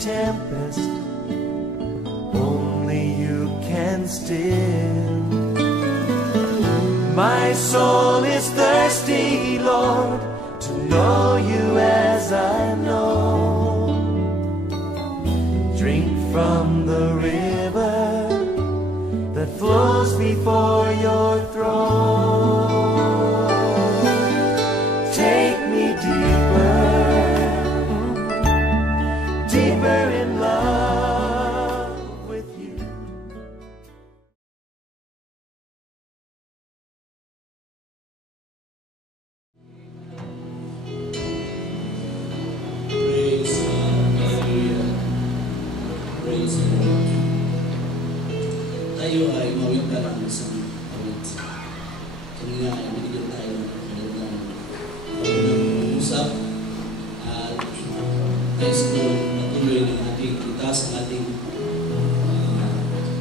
tempest, only you can still. My soul is thirsty, Lord, to know you as I know. Drink from the river that flows before your throne. Take me deeper, deeper in love with you. Praise God. Hallelujah. Praise the Lord. Tayo ay mawid ka lang sa awit. Kanina ay binigyan tayo ng usap at tayo siguro patuloy ng ating itas ang ating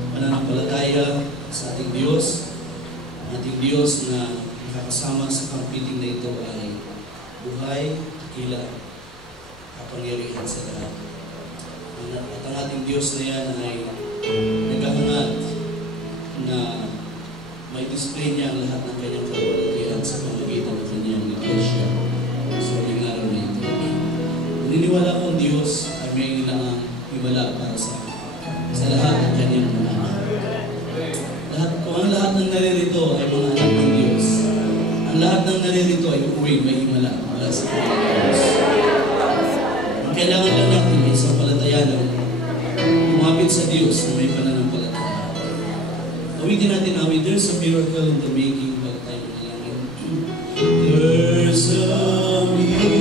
pananampalataya sa ating Diyos. Ang ating Diyos na nakakasama sa kampiling na ito ay buhay, takila, kapangyarihan sa lahat. At ang ating Diyos na yan ay naghahangad na may display niya ang lahat ng kanyang kaluwalhatian sa pamamagitan ng kanyang iglesia sa huling araw na ito. Naniniwala kong Diyos ay may ilang himala para sa lahat ng kanyang mga anak. Kung ang lahat ng naririto ay mga anak ng Diyos, ang lahat ng naririto ay uuwing may himala mula sa kanyang Diyos. Ang kailangan lang natin ay isang palatayanan, umapit sa Diyos na may pananampalataya. Awitin natin namin, there's a miracle in the making bago tayo manalangin. There's a miracle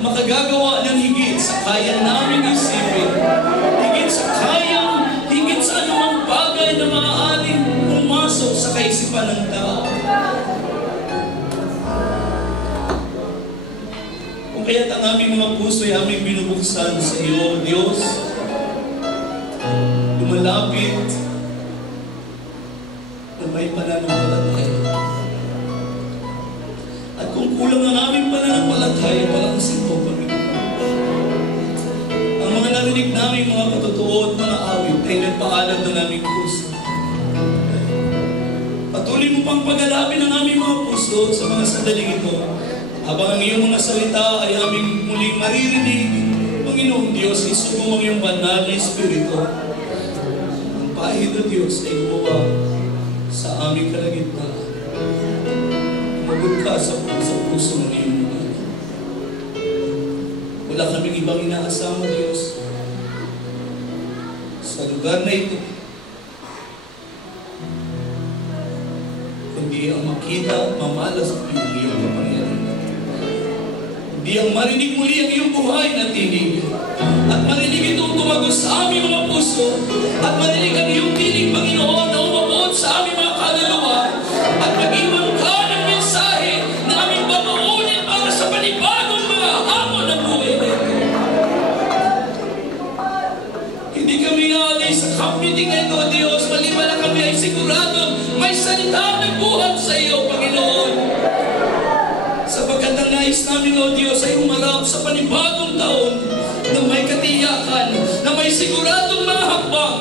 makagagawa ng higit sa kaya namin isipin, higit sa anumang bagay na maaaring pumasok sa kaisipan ng tao. Kung kaya't ang aming mga puso ay aming binubuksan sa iyo, Diyos, lumalapit na may pananampalataya. At kung kulang ang aming pananampalataya, palakasin po, Panginoon. Ang mga narinig namin, mga patotoo at mga awit ay nagpaalad ng aming puso. Patuloy mo pang pag-alapin ang aming mga puso sa mga sandaling ito. Habang ang iyong mga salita ay aming muling maririnig, Panginoon Diyos, isubo mo ang iyong banal na Espiritu. Ang pahid na Diyos ay gumawa sa aming kalagitnaan. Magod ka sa puso ng iyong mga. Wala kaming ibang inaasama, Diyos, sa lugar na ito, kundi ang makita, mamalas ang iyong kapangyarihan. Hindi ang marinig muli ang iyong buhay na tinig. At marinig itong tumagos sa aming mga puso. At marinig ang iyong tinig, Panginoon, na umabuot sa aming mga kaluluwa. At mag-iwan ka ng mensahe na aming babaunin para sa panibagong mga hamon ng buhay na ito. Hindi kami aalis sa camp meeting na ito, Diyos, maliban na kami ay sigurado may salita ng buhat sa iyo, Panginoon. Sapagkat ang nais namin, O Diyos, ay humarap sa panibagong taon na may katiyakan, na may siguradong mga hakbang,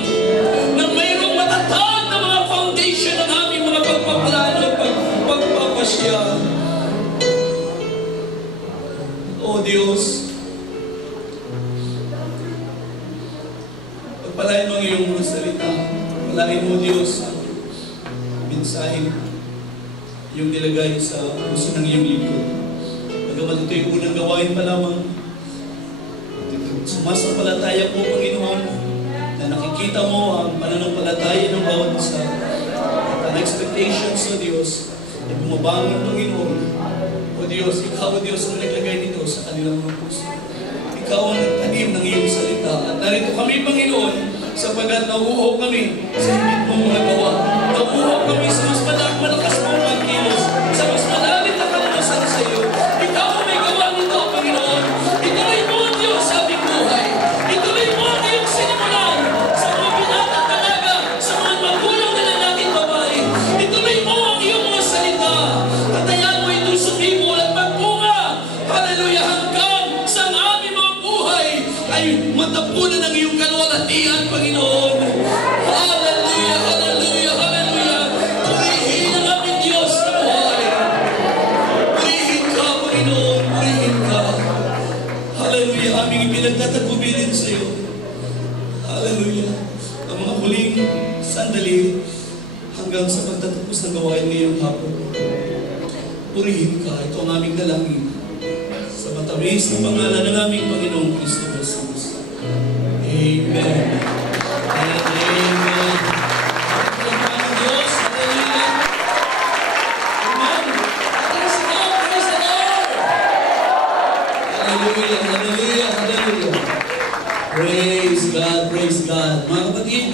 na mayroong matatag na mga foundation ng aming mga pagpaplano at pagpapasya. O Diyos, pagpalain mo ang iyong mga salita. Pagpalain mo, Diyos, mensaheng yung nilagay sa puso ng iyong lingkod. Bagamat ito'y unang gawain pa lamang, sumasampalataya po, Panginoon, na nakikita mo ang pananampalataya ng bawat isa at ang expectations sa Diyos na bumabangon, Panginoon. O Diyos, Ikaw, O Diyos, ang naglagay dito sa kanilang mga puso. Ikaw ang nagtanim ng iyong salita. At narito kami, Panginoon, sapagat nauuhaw kami sa higit mong mga gawa. Nauuhaw kami sa mas malakas mong mga kilos, sa mas malalim na kalulusan sa iyo. Ikaw ang may gawa nito, Panginoon. Ituloy mo, Diyos, sa aming buhay. Ituloy mo ang iyong sinimulan sa mga binatang dalaga, sa mga magulang na lalaking babae. Ituloy mo ang iyong mga salita. At ayan mo ito sumibo at magpunga. Hallelujah, hanggang sa aming mga buhay ay matapunan ng iyong kalwalhatian, Panginoon. Hallelujah, hallelujah, hallelujah. Purihin ang aming Diyos na buhay. Purihin ka, Panginoon, purihin ka. Hallelujah, aming ipinagtatagubilin sa iyo. Hallelujah. Ang mga huling sandali hanggang sa pagtatapos ng gawain ngayong hapon. Purihin ka, ito ang aming dalangin. Sa matamis na pangalan ng aming Panginoong Kristo Jesus. Amen. And amen. Pagkakas ng Diyos. Hallelujah. Amen. Praise the Lord. Praise the Lord. Hallelujah. Hallelujah. Hallelujah. Praise God. Praise God. Mga kapatid,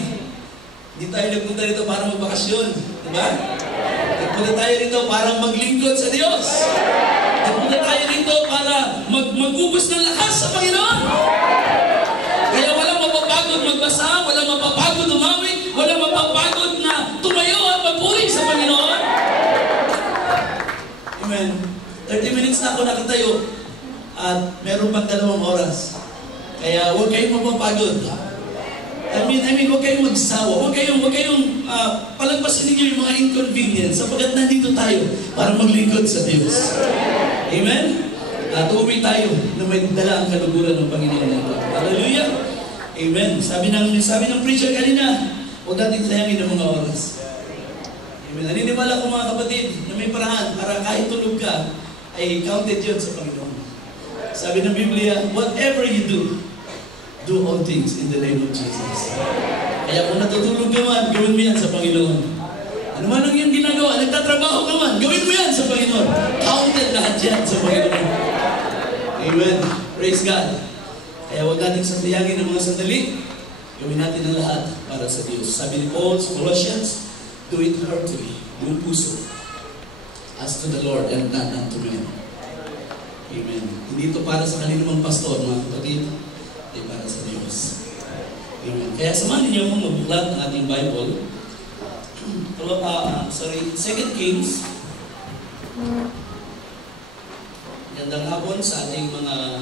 hindi tayo nagpunta rito para magbakasyon. Diba? Nagpunta tayo rito para maglingkod sa Diyos. Nagpunta tayo rito para magubos ng lakas sa Panginoon. Kaya walang mapapagod magbasa, walang mapapagod umawit, walang mapapagod na tumayo at magpuri sa Panginoon. Amen. 30 minutes na ako nakatayo at meron pang 2 oras. Kaya huwag kayong mapapagod. I mean, huwag kayong magsawa. Huwag kayong palagpasin ninyo yung mga inconvenience sapagkat nandito tayo para maglingkod sa Diyos. Amen? At uuwi tayo na may dala ang kaluguran ng Panginoon natin. Hallelujah! Amen. Sabi ng preacher kanina, huwag natin sayangin ng mga oras. Amen. Naniniwala ko mga kapatid na may paraan para kahit tulog ka, ay counted yun sa Panginoon. Sabi ng Biblia, whatever you do all things in the name of Jesus. Kaya kung natutulog ka man, gawin mo yan sa Panginoon. Ano man ang iyong ginagawa, nagtatrabaho ka man, gawin mo yan sa Panginoon. Counted lahat yan sa Panginoon. Amen. Praise God. Kaya huwag natin sasayangin ng mga sandali. Gawin natin ang lahat para sa Diyos. Sabi ni Paul sa Colossians, do it heartily, buong puso, as to the Lord and not unto men. Amen. Hindi ito para sa kaninumang pastor, mga kapatid. Ay para sa Diyos. Amen. Kaya samahan niyo akong magbuklat ng ating Bible. 2 Kings. Magandang hapon sa ating mga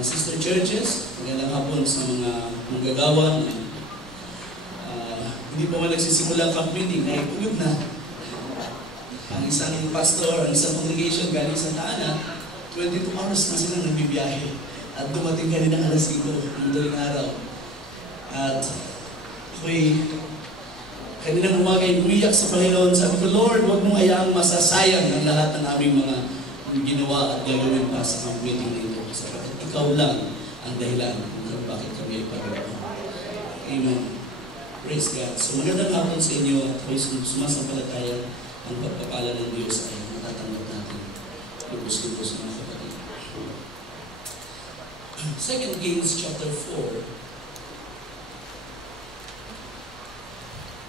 sister churches. Magandang hapon sa mga manggagawa. Hindi pa man nagsisimula ang camp meeting, ay pugod na. Ang isang pastor, ang isang congregation galing sa Taana, 22 hours na silang nagbibiyahe. At dumating kanina alas 5 ng daling araw. At ako'y kaninang umaga ay umiyak sa Panginoon. Sabi ko, Lord, huwag mong hayaang masasayang ang lahat ng aming mga ginawa at gagawin pa sa camp meeting na ito. Sapagkat ikaw lang ang dahilan kung bakit kami ay pagkawa. Amen. Praise God. So magandang hapon sa inyo at ako'y sumasampalataya ang pagpapala ng Diyos ay matatanggap natin. Lubos-lubos mga kapatid. 2 Kings chapter 4.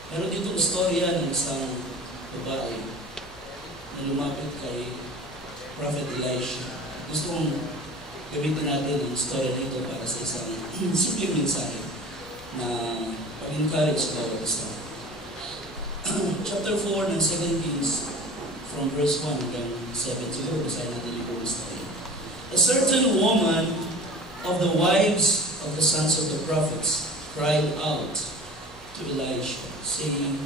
Meron ditong istorya ng isang babae na lumapit kay Prophet Elisha. Gusto kong gamitin natin ang istorya nito para sa isang simpleng mensahe na pag-encourage bawat isa. Chapter 4 ng 2 Kings from verse 1 hanggang 7. Siguro basahin natin yung story. A certain woman of the wives of the sons of the prophets cried out to Elisha, saying,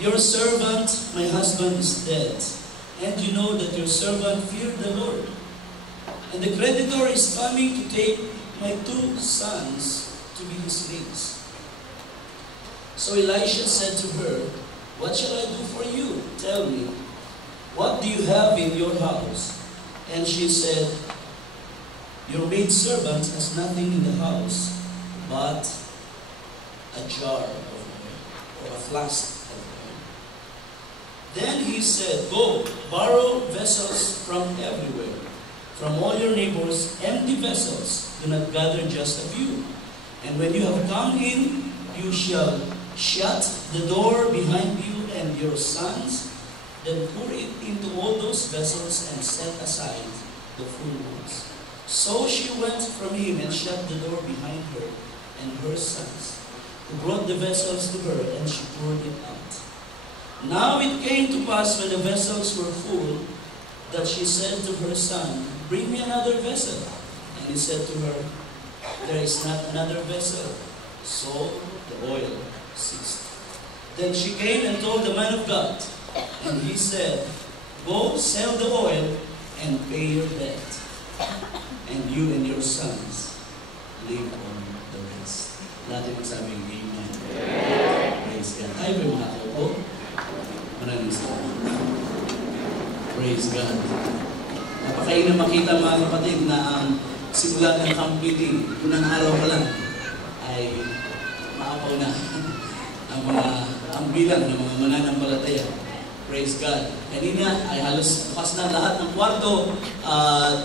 Your servant, my husband, is dead, and you know that your servant feared the Lord. And the creditor is coming to take my 2 sons to be his slaves. So Elisha said to her, What shall I do for you? Tell me, what do you have in your house? And she said, Your maidservant has nothing in the house but a jar of oil, or a flask of oil. Then he said, Go, borrow vessels from everywhere, from all your neighbors, empty vessels. Do not gather just a few. And when you have come in, you shall shut the door behind you and your sons, then pour it into all those vessels and set aside the full ones. So she went from him and shut the door behind her and her sons, who brought the vessels to her, and she poured it out. Now it came to pass when the vessels were full, that she said to her son, Bring me another vessel. And he said to her, There is not another vessel. So the oil ceased. Then she came and told the man of God, and he said, Go sell the oil and pay your debt, and you and your sons live on the rest. Natin magsabing amen. Praise God. Tayo ba yung nakaupo? Maraming salamat. Praise God. Napakain na makita mga kapatid na ang simula ng camp meeting, unang araw pa lang, ay maapaw na ang bilang ng mga mananampalataya. Praise God. Kanina ay halos bukas na lahat ng kwarto at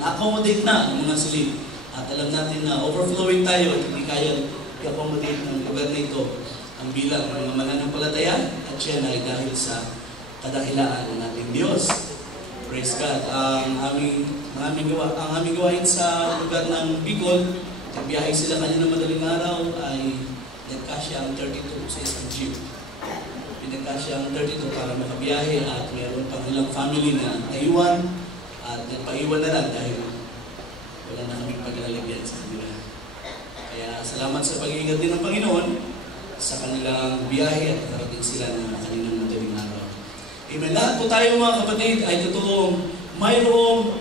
na-accommodate na ang mga silid. At alam natin na overflowing tayo at hindi kaya i-accommodate ng lugar na ito ang bilang ng mga mananampalataya, at siya ay dahil sa kadahilaan ng ating Diyos. Praise God. Ang aming gawain sa lugar ng Bicol, nagbiyahe sila kanina madaling araw, ay nagkasya ang 32 sa isang jeep. Pinagkasya ang 32 para makabiyahe, at mayroon pang ilang family na naiwan at nagpaiwan na lang dahil wala na kaming paglalagyan sa kanila. Kaya salamat sa pag-iingat din ng Panginoon sa kanilang biyahe, at nakarating sila na kaninang madaling araw. Amen. Lahat po tayo mga kapatid ay totoong mayroong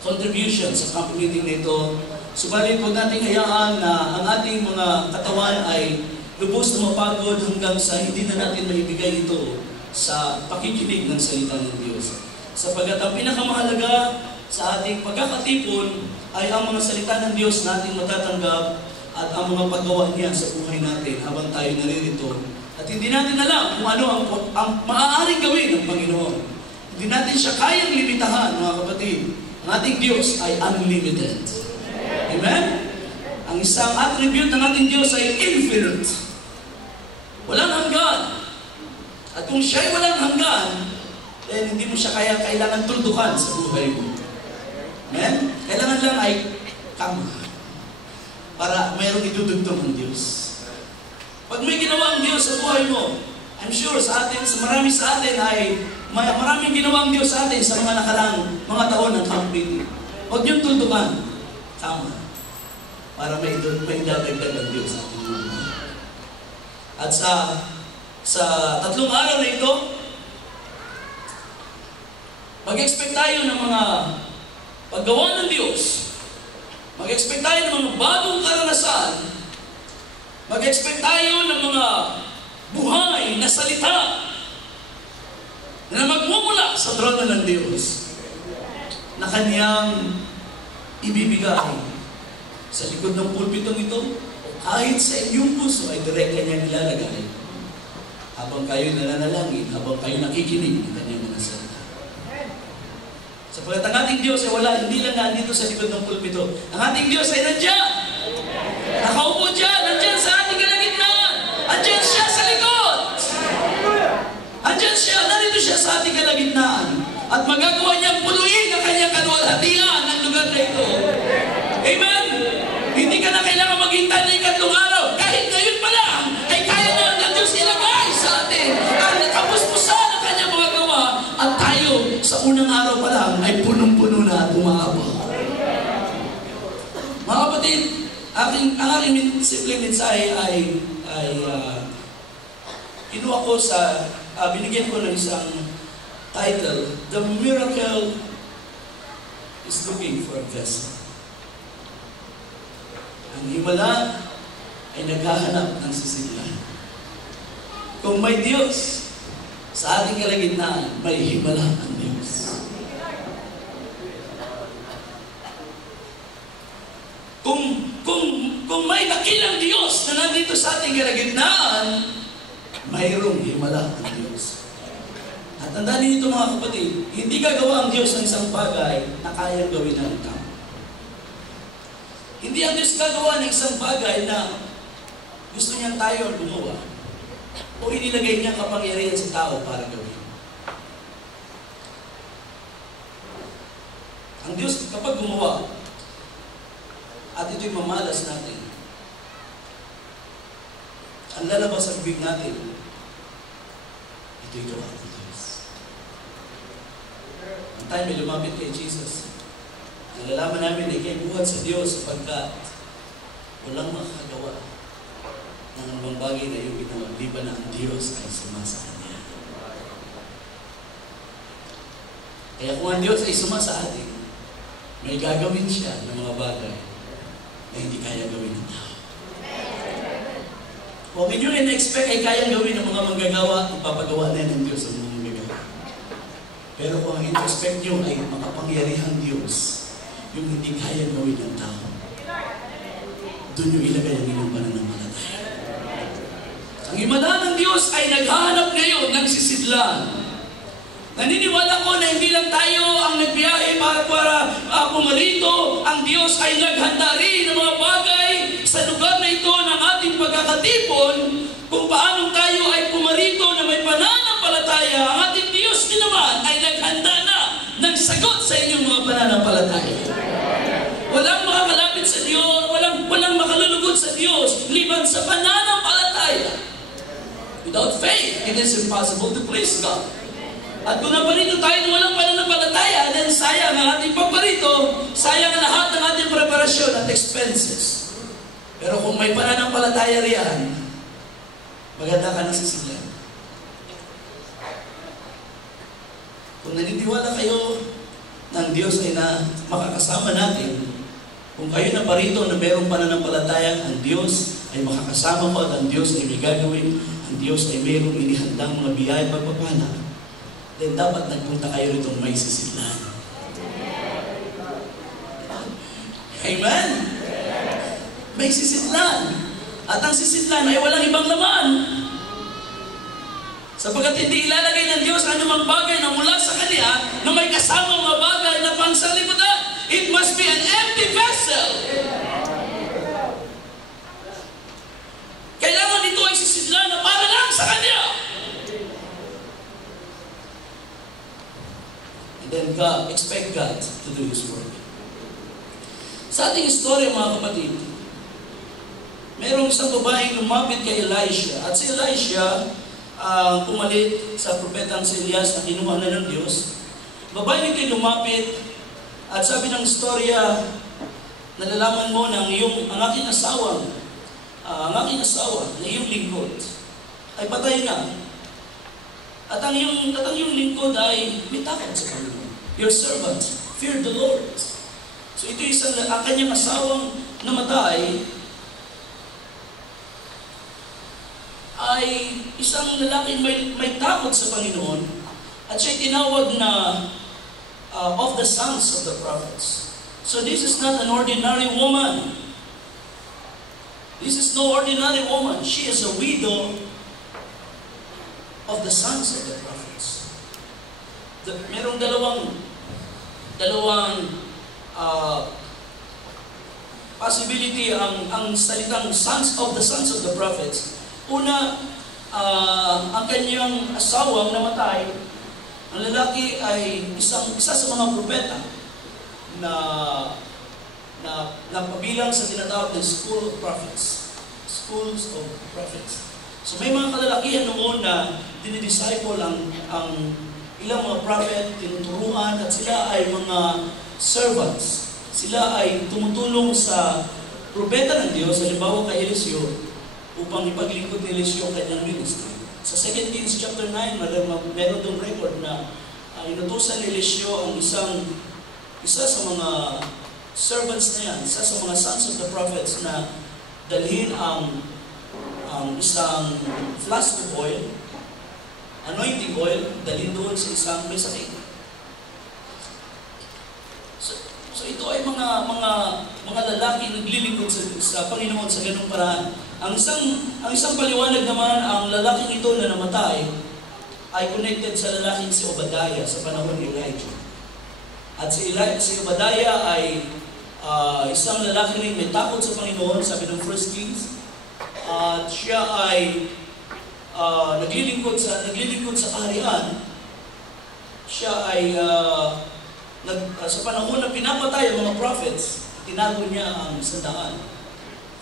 contribution sa camp meeting na ito. Subalit po natin hayaan na ang ating mga katawan ay lubos na mapagod hanggang sa hindi na natin maibigay ito sa pakikinig ng salita ng Diyos. Sapagat ang pinakamahalaga sa ating pagkakatipon ay ang mga salita ng Diyos na ating matatanggap at ang mga paggawa niya sa buhay natin habang tayo naririto. At hindi natin alam kung ano ang maaaring gawin ng Panginoon. Hindi natin siya kayang limitahan, mga kapatid. Ang ating Diyos ay unlimited. Amen? Ang isang attribute ng ating Diyos ay infinite. Walang hanggan. At kung siya'y walang hanggan, then hindi mo siya kailangan tuldukan sa buhay mo. Amen? Kailangan lang ay kama. para mayroong idudugtong ang Diyos. Pag may ginawa ang Diyos sa buhay mo, I'm sure sa marami sa atin ay maraming ginawa ang Diyos sa atin sa mga nakarang mga taon ng camp meeting. Huwag niyong tuntukan. Tama. Para may dadagdag ang Diyos sa ating mga. At sa 3 araw na ito, mag-expect tayo ng mga paggawa ng Diyos. Mag-expect tayo ng mga bagong karanasan. Mag-expect tayo ng mga buhay na salita na magmumula sa trono ng Diyos na Kanyang ibibigay sa likod ng pulpitong ito o kahit sa inyong puso ay direct Kanyang nilalagay habang kayo nananalangin, habang kayo nakikinig ng Kanyang mga salita. Sapagkat ang ating Diyos ay hindi lang nandito sa likod ng pulpito. Ang ating Diyos ay nandiyan. Nakaupo dyan, nandiyan sa ating kalagitnaan. Andiyan siya sa likod. Andiyan siya, narito siya sa ating kalagitnaan. At magagawa niyang puluin ang kanyang kaluwalhatian ng lugar na ito. Amen? Hindi ka na kailangan maghintay na 3 araw. Kahit ngayon pa lang, ay kaya na ang Diyos ilagay sa atin ang kapuspusan ng kanyang mga gawa. At tayo, sa unang araw pa lang, ay punong-puno na at umaabot. Mga kapatid, ang aking simpleng mensahe ay kinuha ko sa, binigyan ko ng isang title, The Miracle is Looking for a Vessel. Ang himala ay naghahanap ng sisiglan. Kung may Diyos sa ating kalagitnaan, may himala ang Diyos. Kung may dakilang Diyos na nandito sa ating kalagitnaan, mayroong himala ang Diyos. At tandaan ninyo mga kapatid, hindi gagawa ang Diyos ng isang bagay na kayang gawin ng tao. Hindi ang Diyos gagawa ng isang bagay na gusto niyang tayo ang gumawa o inilagay niya kapangyarihan sa tao para gawin. Ang Diyos kapag gumawa at ito'y mamalas natin, ang lalabas sa bibig natin, ito'y gawa ng Diyos. Ang tayo may lumapit kay Jesus, nalalaman namin ay kayo buhat sa Diyos sapagkat walang makakagawa ng anumang bagay na iyong ginawa, liban na ang Diyos ay sumasa Kanya. Kaya kung ang Diyos ay sumasa atin, may gagawin siya ng mga bagay na hindi kaya gawin ng tao. Kung inyo in-expect ay kayang gawin ng mga manggagawa, ipapagawa na ng Diyos ang mga manggagawa. Pero kung ang in-expect nyo ay makapangyarihang Diyos, yung hindi kaya gawin ng tao, doon yung ilagay ang inyong pananampalataya. Ang himala ng Diyos ay naghahanap ngayon ng sisidlan. Naniniwala ko na hindi lang tayo ang nagbiyahe para pumarito. Ang Diyos ay naghanda rin ng mga bagay sa lugar na ito ng ating pagkakatipon kung paano tayo ay pumarito na may pananampalataya. Ang ating Diyos din naman ay naghanda na ng sagot sa inyong mga pananampalataya. Walang makakalapit sa Diyos, walang makalulugod sa Diyos liban sa pananampalataya. Without faith, it is impossible to please God. At kung naparito tayo na walang pananampalataya, then sayang ang ating pagparito, sayang ang lahat ng ating preparasyon at expenses. Pero kung may pananampalataya riyan, maganda ka ng sisiglan. Kung naniniwala kayo ng Diyos ay na makakasama natin, kung kayo na parito na mayroong pananampalataya, ang Diyos ay makakasama mo at ang Diyos ay may gagawin, ang Diyos ay mayroong inihandang mga biyaya pagpapala, then dapat nagpunta kayo rito may sisidlan. Amen? May sisidlan. At ang sisidlan ay walang ibang laman. Sapagkat hindi ilalagay ng Diyos anumang bagay na mula sa Kanya na may kasama mga bagay na pangsalibutan. It must be an empty vessel. Kailangan ito ay sisidlan na para lang sa Kanya. And then God, expect God to do His work. Sa ating istorya mga kapatid, Merong isang babaeng lumapit kay Elisha. At si Elisha, pumalit sa propetang si Elias na kinuha na ng Diyos. Babae nito lumapit at sabi ng istorya, nalalaman mo na ang aking asawa na iyong lingkod, ay patay na. At ang iyong lingkod ay may takot sa Panginoon. Your servant feared the Lord. So ito ang kanyang asawang namatay, ay isang lalaking may takot sa Panginoon, at siya'y tinawag na of the sons of the prophets. So this is not an ordinary woman. This is no ordinary woman. She is a widow of the sons of the prophets. Merong dalawang possibility ang salitang sons of the prophets. Una, ang kanyang asawang namatay, ang lalaki ay isa sa mga propeta na pabilang sa tinatawag na schools of prophets. So may mga kalalakihan noon na dinidisciple ang ilang mga prophet, tinuturuan, at sila ay mga servants. Sila ay tumutulong sa propeta ng Diyos, halimbawa kay Eliseo, upang ipaglingkod ni Eliseo ang kanyang ministry. Sa 2 Kings chapter 9, meron doon record na inutusan ni Eliseo ang isa sa mga servants na yan, isa sa mga sons of the prophets na dalhin ang isang flask of oil, anointing oil, dalhin doon sa isang may sakit. So ito ay mga lalaki naglilingkod sa Panginoon sa ganung paraan. Ang isang paliwanag naman, ang lalaking ito na namatay ay connected sa lalaking si Obadiah sa panahon ni Elijah. At si Obadiah ay isang lalaki rin may takot sa Panginoon, sabi ng 1 Kings. At siya ay naglilingkod sa kaharian. Siya ay sa panahon na pinapatay ang mga prophets, tinago niya ang 100.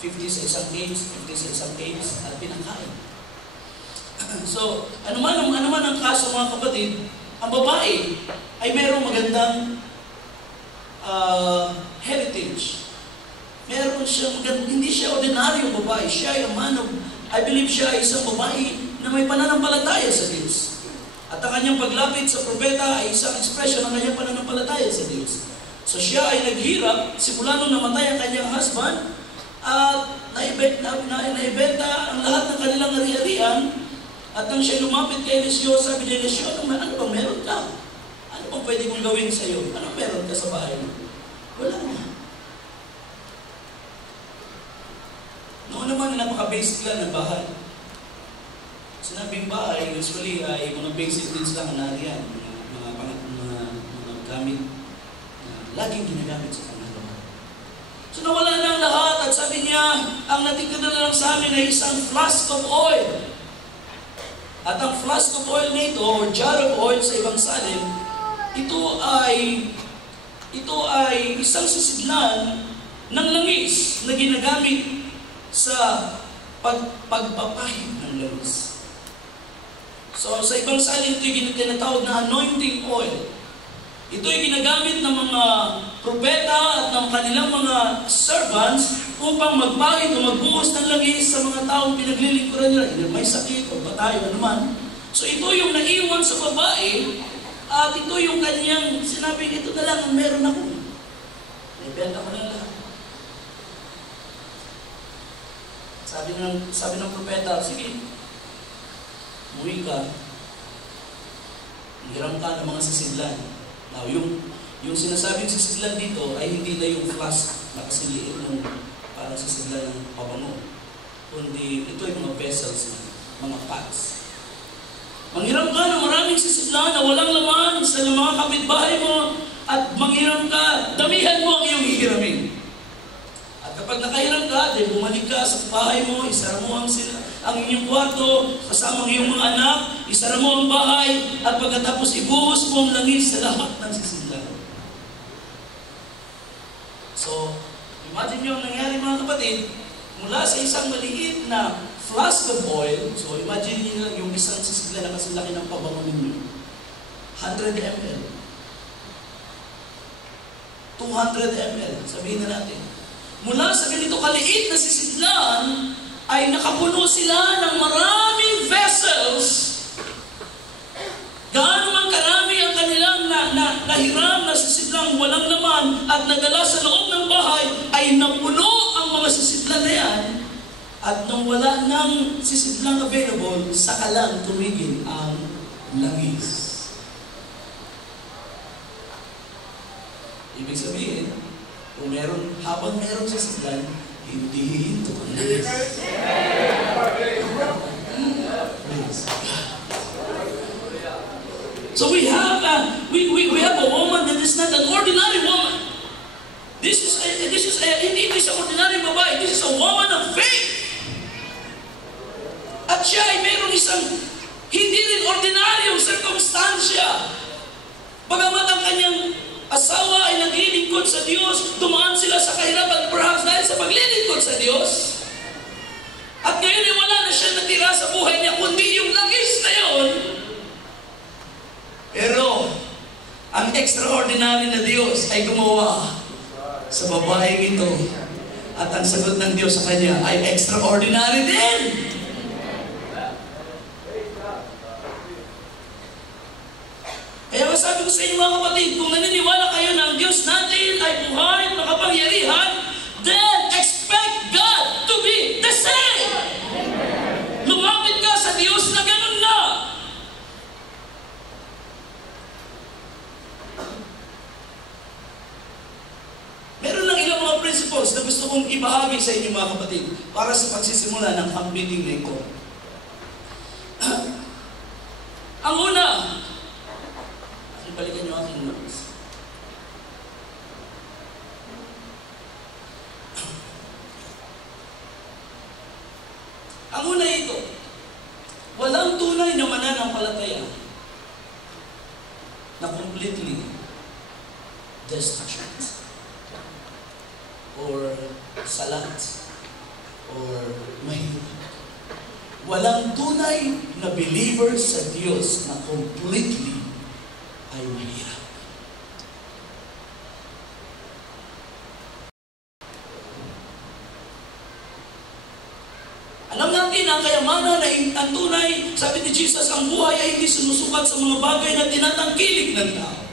50 sa isang caves, 50 sa isang caves, at pinakain. So, ano man ang kaso, mga kapatid, ang babae ay mayroong magandang heritage. Meron siyang, hindi siya ordinaryong babae. Siya ay I believe siya ay isang babae na may pananampalataya sa Diyos. At ang kanyang paglapit sa propeta ay isang expression ng kanyang pananampalataya sa Diyos. So siya ay naghirap, simula nung namatay ang kanyang husband, at naibenta ang lahat ng kanilang ari-arian. At nang siya lumapit kay Eliseo, sabi ni Eliseo, ano bang meron ka? Ano bang pwede kong gawin sa iyo? Ano meron ka sa bahay mo? Wala na. Noon naman, napaka-basic lang ng bahay. Sinabing bahay, usually ay mga basic needs lang na riyan, mga gamit na laging ginagamit sa kanya. So nawala na ang lahat at sabi niya, ang natitira na lang sa amin ay isang flask of oil. At ang flask of oil nito, or jar of oil sa ibang salin, ito ay isang sisidlan ng langis na ginagamit sa pagpapahid ng langis. So sa ibang salin, ito yung tinatawag na anointing oil. Ito ay ginagamit ng mga propeta at ng kanilang mga servants upang magpahid o magbuhos ng langis sa mga taong pinaglilingkuran nila. Either may sakit o patay o naman. So ito yung naiwan sa babae at ito yung kanyang sinabi, ito na lang ang meron ako. Naibenta ko na lahat. Sabi ng propeta, sige, umuwi ka, hiram ka ng mga sisidlan. Now, yung sinasabing sisidlan dito ay hindi na yung flask na kasiliit ng parang sisidlan ng pabango. Kundi ito ay mga vessels, mga pots. Manghiram ka ng maraming sisidlan na walang laman sa mga kapitbahay mo at manghiram ka, damihan mo ang iyong hihiramin. At kapag nakahiram ka, then bumalik ka sa bahay mo, isara mo ang inyong kwarto, kasama ang iyong mga anak, isara mo ang bahay, at pagkatapos ibuhos mo ang langis sa lahat ng sisidlan. So, imagine nyo ang nangyari, mga kapatid, Mula sa isang maliit na flask of oil, so imagine niyo lang yung isang sisigla na kasi laki ng pabango ninyo. 100 ml. 200 ml, sabihin na natin. Mula sa ganito kaliit na sisidlan, ay nakapuno sila ng maraming vessels. Gaano man karami ang kanilang nahiram na sisidlang walang laman at nadala sa loob ng bahay, ay napuno ang mga sisidlan na yan. At nung wala ng sisidlang available, saka lang tumigil ang langis. Ibig sabihin, kung habang meron sisidlan, hindi hihinto ang langis. So we have a woman that is not an ordinary woman. This is hindi siya ordinary babae. This is a woman of faith. At siya ay mayroong isang hindi rin ordinaryong circumstansya. Bagamat ang kanyang asawa ay naglilingkod sa Diyos, dumaan sila sa kahirapan perhaps dahil sa paglilingkod sa Diyos. At ngayon ay wala na siya natira sa buhay niya, kundi yung langis na yun. Pero, ang extraordinary na Diyos ay gumawa sa babaeng ito. At ang sagot ng Diyos sa kanya ay extraordinary din. Kaya sabi ko sa inyo mga kapatid, kung naniniwala kayo na ang Diyos natin ay buhay at makapangyarihan, then expect God to be the same. Lumapit ka sa Diyos na ganun na. Meron lang ilang mga principles na gusto kong ibahagi sa inyo mga kapatid para sa pagsisimula ng meeting na ito. Ang una, balikan niyo aking notes. Ang una ito, walang tunay na mananampalataya na completely destitute or salat or mahirap. Walang tunay na believer sa Diyos na completely ay mahirap. Alam natin ang kayamanan na ang tunay, sabi ni Jesus, ang buhay ay hindi sinusukat sa mga bagay na tinatangkilik ng tao.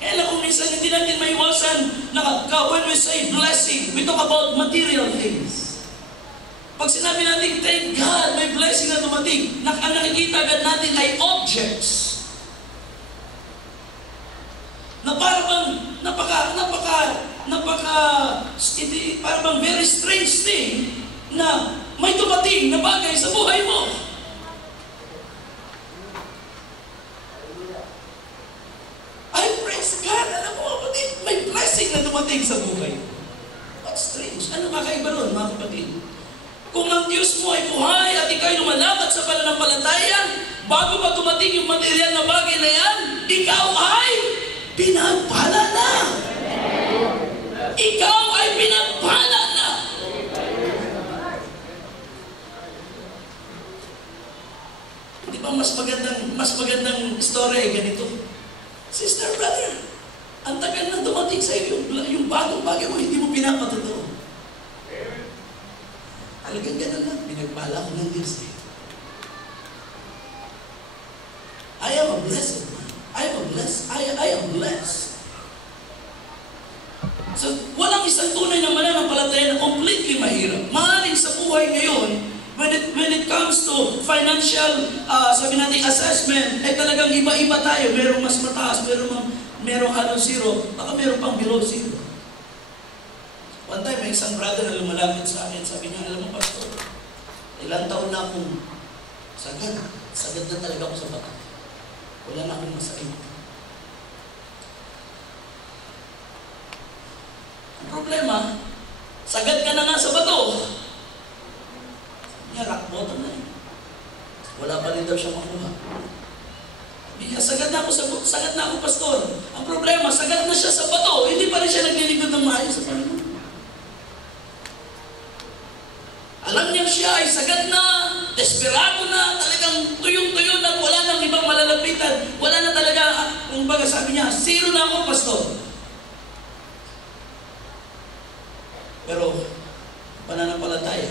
Kaya lang kung minsan hindi natin maiwasan na when we say blessing, we talk about material things. Pag sinabi natin, thank God, may blessing na dumating, ang nakikita agad natin ay objects. Na parang parang very strange thing na may dumating na bagay sa buhay mo. I praise God. Alam mo kapatid, may blessing na dumating sa buhay. What's strange? Ano kakaiba ron mga kapatid? Kung ang Diyos mo ay buhay at ikaw ay lumalakad sa pananampalataya, bago pa dumating yung material na bagay na yan, ikaw ay pinagpala na. Ikaw ay pinagpala na. Di ba mas magandang story ay ganito? Sister, brother, ang tagal na dumating sa iyo yung bagong bagay mo, hindi mo pinapatotoo. Talagang ganun lang, pinagpala ko ng Diyos eh. I am a blessed man. I am blessed. So, walang isang tunay na mananampalataya na completely mahirap. Maaaring sa buhay ngayon, when it comes to financial, sabi natin, assessment, ay talagang iba-iba tayo. Merong mas mataas, merong halong zero, baka merong pang below zero. One time, may isang brother na lumalapit sa akin, sabi niya, alam mo, pastor, ilang taon na akong sagad na talaga ako sa bata. Wala na akong masakit. Ang problema, sagad ka na nga sa bato. Niya, rock bottom na yun. Wala pa rin daw siya makuha. Niya, sagad na ako, pastor. Ang problema, sagad na siya sa bato. Hindi pa rin siya naglilingkod ng maayos sa Panginoon. Alam niya siya ay sagad na, desperado na, talagang tuyong-tuyo na, wala nang ibang malalapitan, wala na talaga, kung baga sabi niya, zero na ako, pastor. Pero, pananampalataya,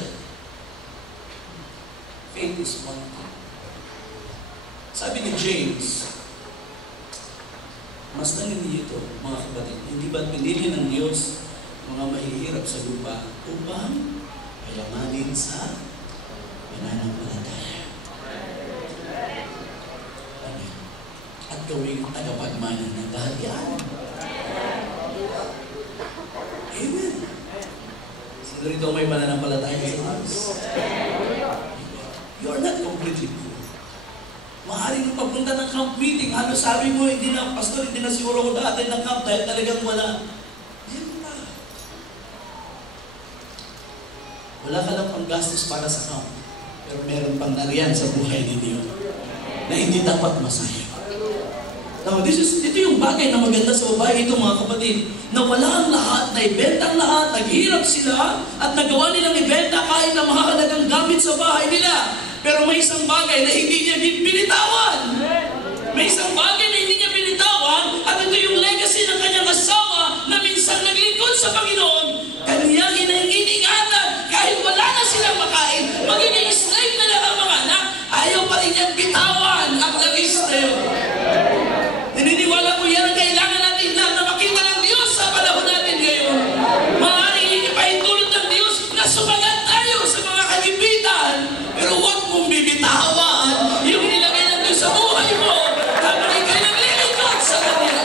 faith is one thing. Sabi ni James, mas nanindiyo ito, mga kapatid, hindi ba't pinili ng Diyos mga mahihirap sa lupa upang payamanin sa pananampalataya. At gawing tagapagmana ng kaharian. Amen. Sino rito may pananampalataya sa Diyos? You are not completely poor. Maaaring papunta ng camp meeting, ano sabi mo, hindi na, pastor, hindi na siguro ko dati ng camp dahil talagang wala. Yan na. Wala ka lang pang gastos para sa camp, pero meron pang nariyan sa buhay ninyo na hindi dapat masayang. Now, ito yung bagay na maganda sa babae ito, mga kapatid, na wala ang lahat, na ibenta ang lahat, naghihirap sila, at nagawa nilang ibenta kahit na makakalagang gamit sa bahay nila. Pero may isang bagay na hindi niya binitawan. May isang bagay na hindi niya binitawan, at ito yung legacy ng kanyang asawa na minsan naglingkod sa Panginoon. Kanyang iningatan, kahit wala na silang makain, magiging slave na lang ang mga anak, ayaw pa rin niyang bitawan ang lagiste. Naniniwala ko yan ang kailangan natin na makita ng Diyos sa panahon natin ngayon. Maaaring ipahintulot ng Diyos na sumagat tayo sa mga kagipitan, pero huwag mong bibitawan yung nilagay ng Diyos sa buhay mo habang ikay naglilingkod sa kanila.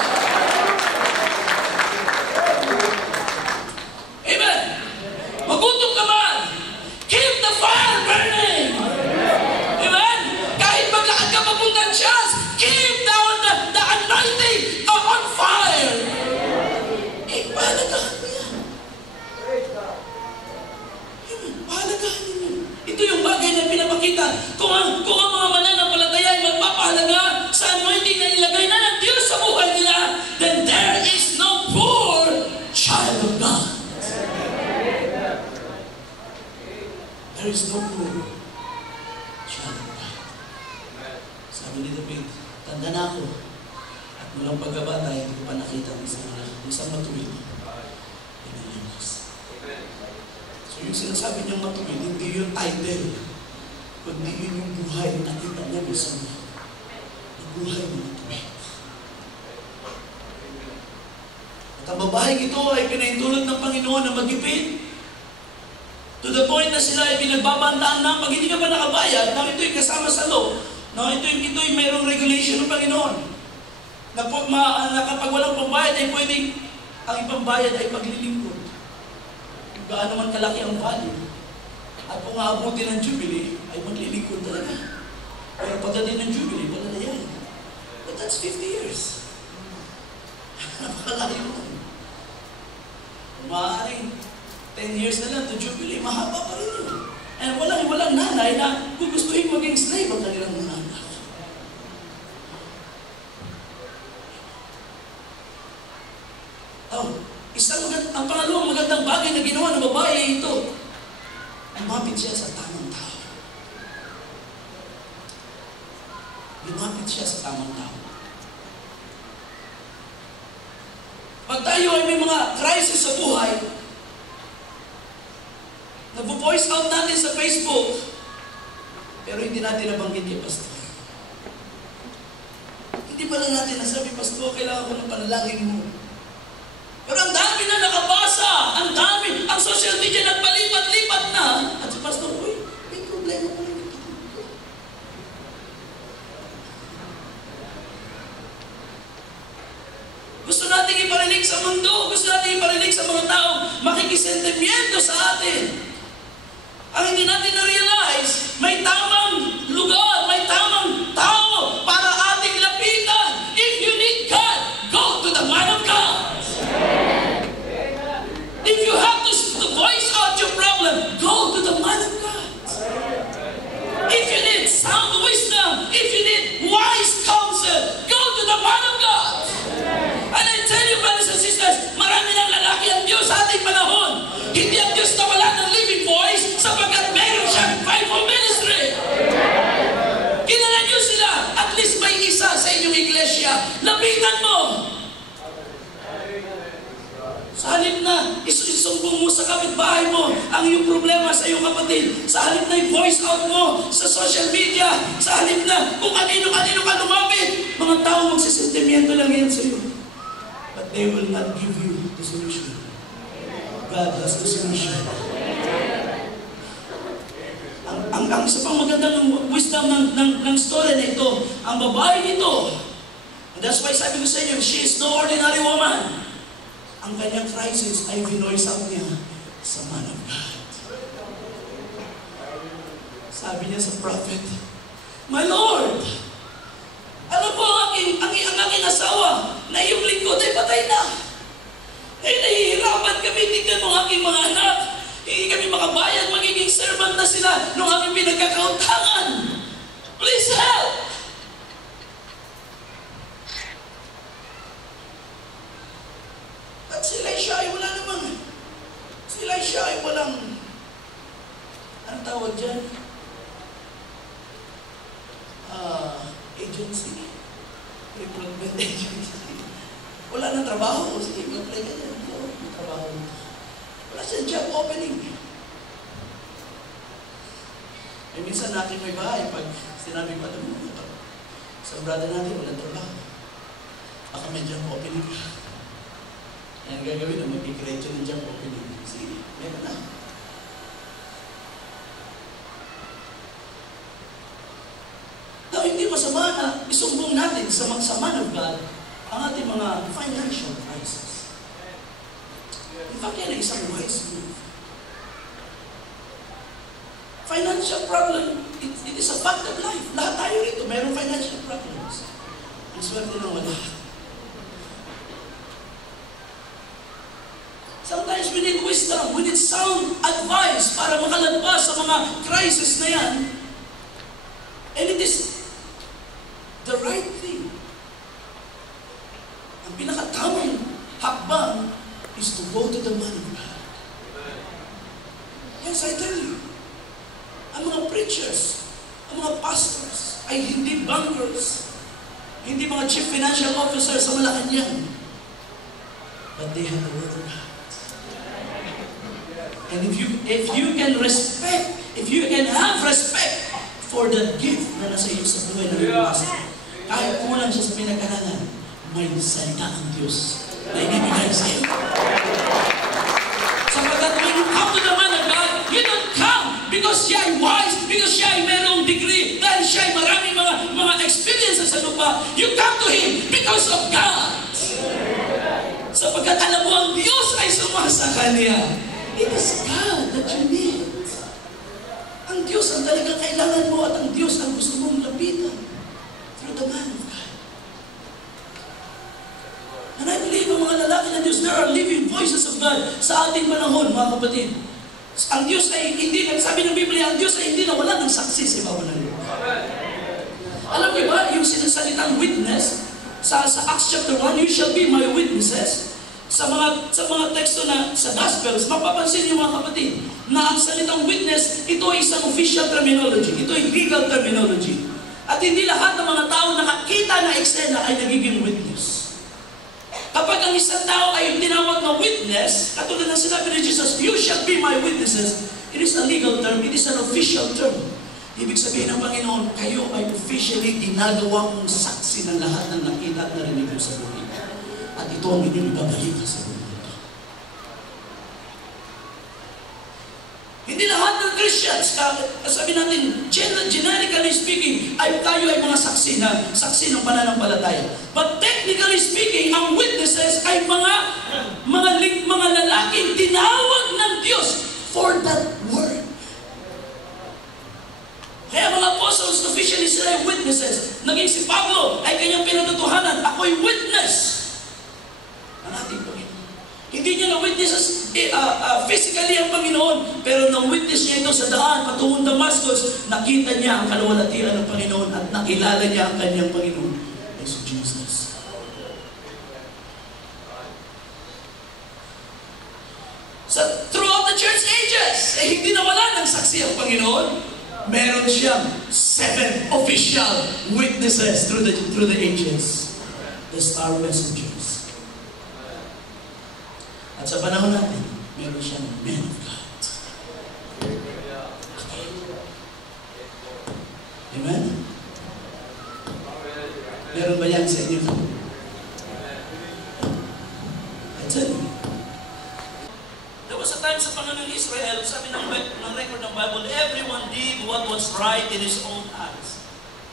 Amen. Magutom ka man, keep the fire burning. Amen. Kahit maglakad ka papuntang siyas, keep down the anointing on fire. Pahalagahan mo yan. Pahalagahan ninyo. Ito yung bagay na pinapakita. Kung ang mga mananampalataya ay magpapahalaga sa anointing na nilagay na ng Diyos sa buhay nila, then there is no poor child of God. There is no poor child of God. Sabi ni David, tanda na ako. At mulang pagkabata, hindi ko pa nakita ang isang matuwid. Pinalimus. So yung sinasabi niyang matuwid, hindi yung title, kundi yun yung buhay na nakita niya mismo. Yung buhay na matuwid. At ang babaeng ito ay pinahintulot ng Panginoon na magipid. To the point na sila ay pinagbabantaan na pag hindi ka pa nakabayad, na ito'y kasama sa law. No, ito'y mayroong regulation ng Panginoon. Na kapag walang pambayad ay pwedeng ang ibang bayad ay paglilingkod. Kung gaano man kalaki ang value. At kung aabutin ng Jubilee, ay maglilingkod talaga. Pero pagdating ng Jubilee, wala na yan. But that's 50 years. Napakalayo nun. Maaaring 10 years na lang to Jubilee, mahaba pa rin yun. And walang nanay na gugustuhin maging slave ang kanilang mga anak. Ang pangalawang magandang bagay na ginawa ng babae ay ito. Lumapit siya sa tamang tao. Lumapit siya sa tamang tao. Pag tayo ay may mga crisis sa buhay, nag-voice out natin sa Facebook, pero hindi natin nabanggit kay Pastor. Hindi pa lang natin nasabi, Pastor, kailangan ko ng panalangin mo. Pero ang dami na nakabasa, ang dami, ang social media nagpalipat-lipat na. At si Pastor, uy, may problema pa rin. Gusto natin iparinig sa mundo, gusto natin iparinig sa mga tao, makikisentimiento sa atin. Ang hindi natin na-realize, may tamang lugar, may tamang tao para ating lapitan. If you need God, go to the man of God. If you have to voice out your problem, go to the man of God. If you need sound wisdom, if you need wise counsel, go to the man of God. And I tell you, brothers and sisters, marami ng lalaki ang Diyos sa ating panahon. Hindi ang Diyos na wala ng living voice sapagkat meron ang iyong problema sa iyong kapatid. Sa halip na i-voice out mo sa social media, sa halip na kung kanino-kanino ka lumapit, mga tao magsisentimiento lang yan sa iyo. But they will not give you the solution. God has the solution. Ang isa pang magandang wisdom ng story na ito, ang babae nito, and that's why sabi ko sa inyo, she is no ordinary woman. Ang kanyang crisis ay vinoise out niya sa man of God. Sabi niya sa prophet, My Lord, alam po ang aking asawa na iyong lingkod ay patay na. Ay nahihirapan kami, tingnan mo ang aking mga anak. Hindi kami makabayad, magiging servant na sila nung aming pinagkakauntangan. Please help! At si Elisha ay wala naman. Si Elisha ay walang, ang tawag dyan? Agency. Recruitment agency. Wala nang trabaho. Sige, mag-play ka dyan. May trabaho. Wala siyang job opening. Eh, minsan natin may bahay pag sinabi pa naman, sa brother natin, walang trabaho. Baka may job opening ka. Yan gagawin na mag-create ng job opening. Sige, meron na. Now, hindi masama na isumbong natin sa man of God ang ating mga financial crisis. In fact, yan ay isang wise move. Financial problem, it is a fact of life. Lahat tayo rito, mayroong financial problems. Ang swerte ng wala. Sometimes we need wisdom, we need sound advice para makalagpas sa mga crisis na yan. And it is the right thing. Ang pinakatamang hakbang is to go to the man of God. Yes, I tell you, ang mga preachers, ang mga pastors, ay hindi bankers, hindi mga chief financial officers sa Malacanang, but they have the word of God. And if you can respect, if you can have respect for the gift na nasa iyo sa buhay ng pastor, kahit kulang siya sa pinag-aralan, may salita ang Diyos na ibibigay sa iyo. Sapagkat when you come to the man of God, you don't come because siya ay wise, because siya ay merong degree, dahil siya ay maraming mga experiences sa lupa. You come to Him because of God. Sapagkat alam mo, ang Diyos ay sumasa Kanya. It is God that you need. Ang Diyos ang talagang kailangan mo at ang Diyos ang gusto mong lapitan through the man of God. And I believe ang mga lalaki ng Diyos, there are living voices of God sa ating panahon, mga kapatid. Ang Diyos ay hindi, sabi ng Biblia, ang Diyos ay hindi nawala ng saksi sa ibabaw ng lupa. Alam niyo ba, yung sinasalitang witness, sa Acts chapter 1, you shall be my witnesses. Sa mga teksto na sa Gospels, mapapansin niyo mga kapatid, na ang salitang witness, ito ay isang official terminology, ito ay legal terminology. At hindi lahat ng mga tao nakakita na eksena ay nagiging witness. Kapag ang isang tao ay tinawag na witness, katulad ng sinabi ni Jesus, you shall be my witnesses, it is a legal term, it is an official term. Ibig sabihin ng Panginoon, kayo ay officially ginagawa kong saksi ng lahat ng nakita at narinig mo sa buhay. At ito ang inyong ibabalik sa buhay. Hindi lahat ng Christians, sabi natin, generically speaking, tayo ay mga saksi ng pananampalataya. But technically speaking, ang witnesses ay mga lalaking tinawag ng Diyos for that word. Kaya mga apostles, officially sila ay witnesses. Naging si Pablo ay kanyang pinatutuhanan, ako'y witness ng ating Panginoon. Hindi niya na-witness physically ang Panginoon, pero na-witness niya ito sa daan patungong Damascus. Nakita niya ang kaluwalhatian ng Panginoon at nakilala niya ang kanyang Panginoon. Ay si Jesus. Throughout the church ages, hindi nawala ng saksi ang Panginoon. Meron siyang 7 official witnesses through the ages. The star messengers. At sa panahon natin, meron siyang men of God. Amen? Meron ba yan sa inyo? I tell you. There was a time sa panahon ng Israel, sabi ng record ng Bible, everyone did what was right in his own eyes.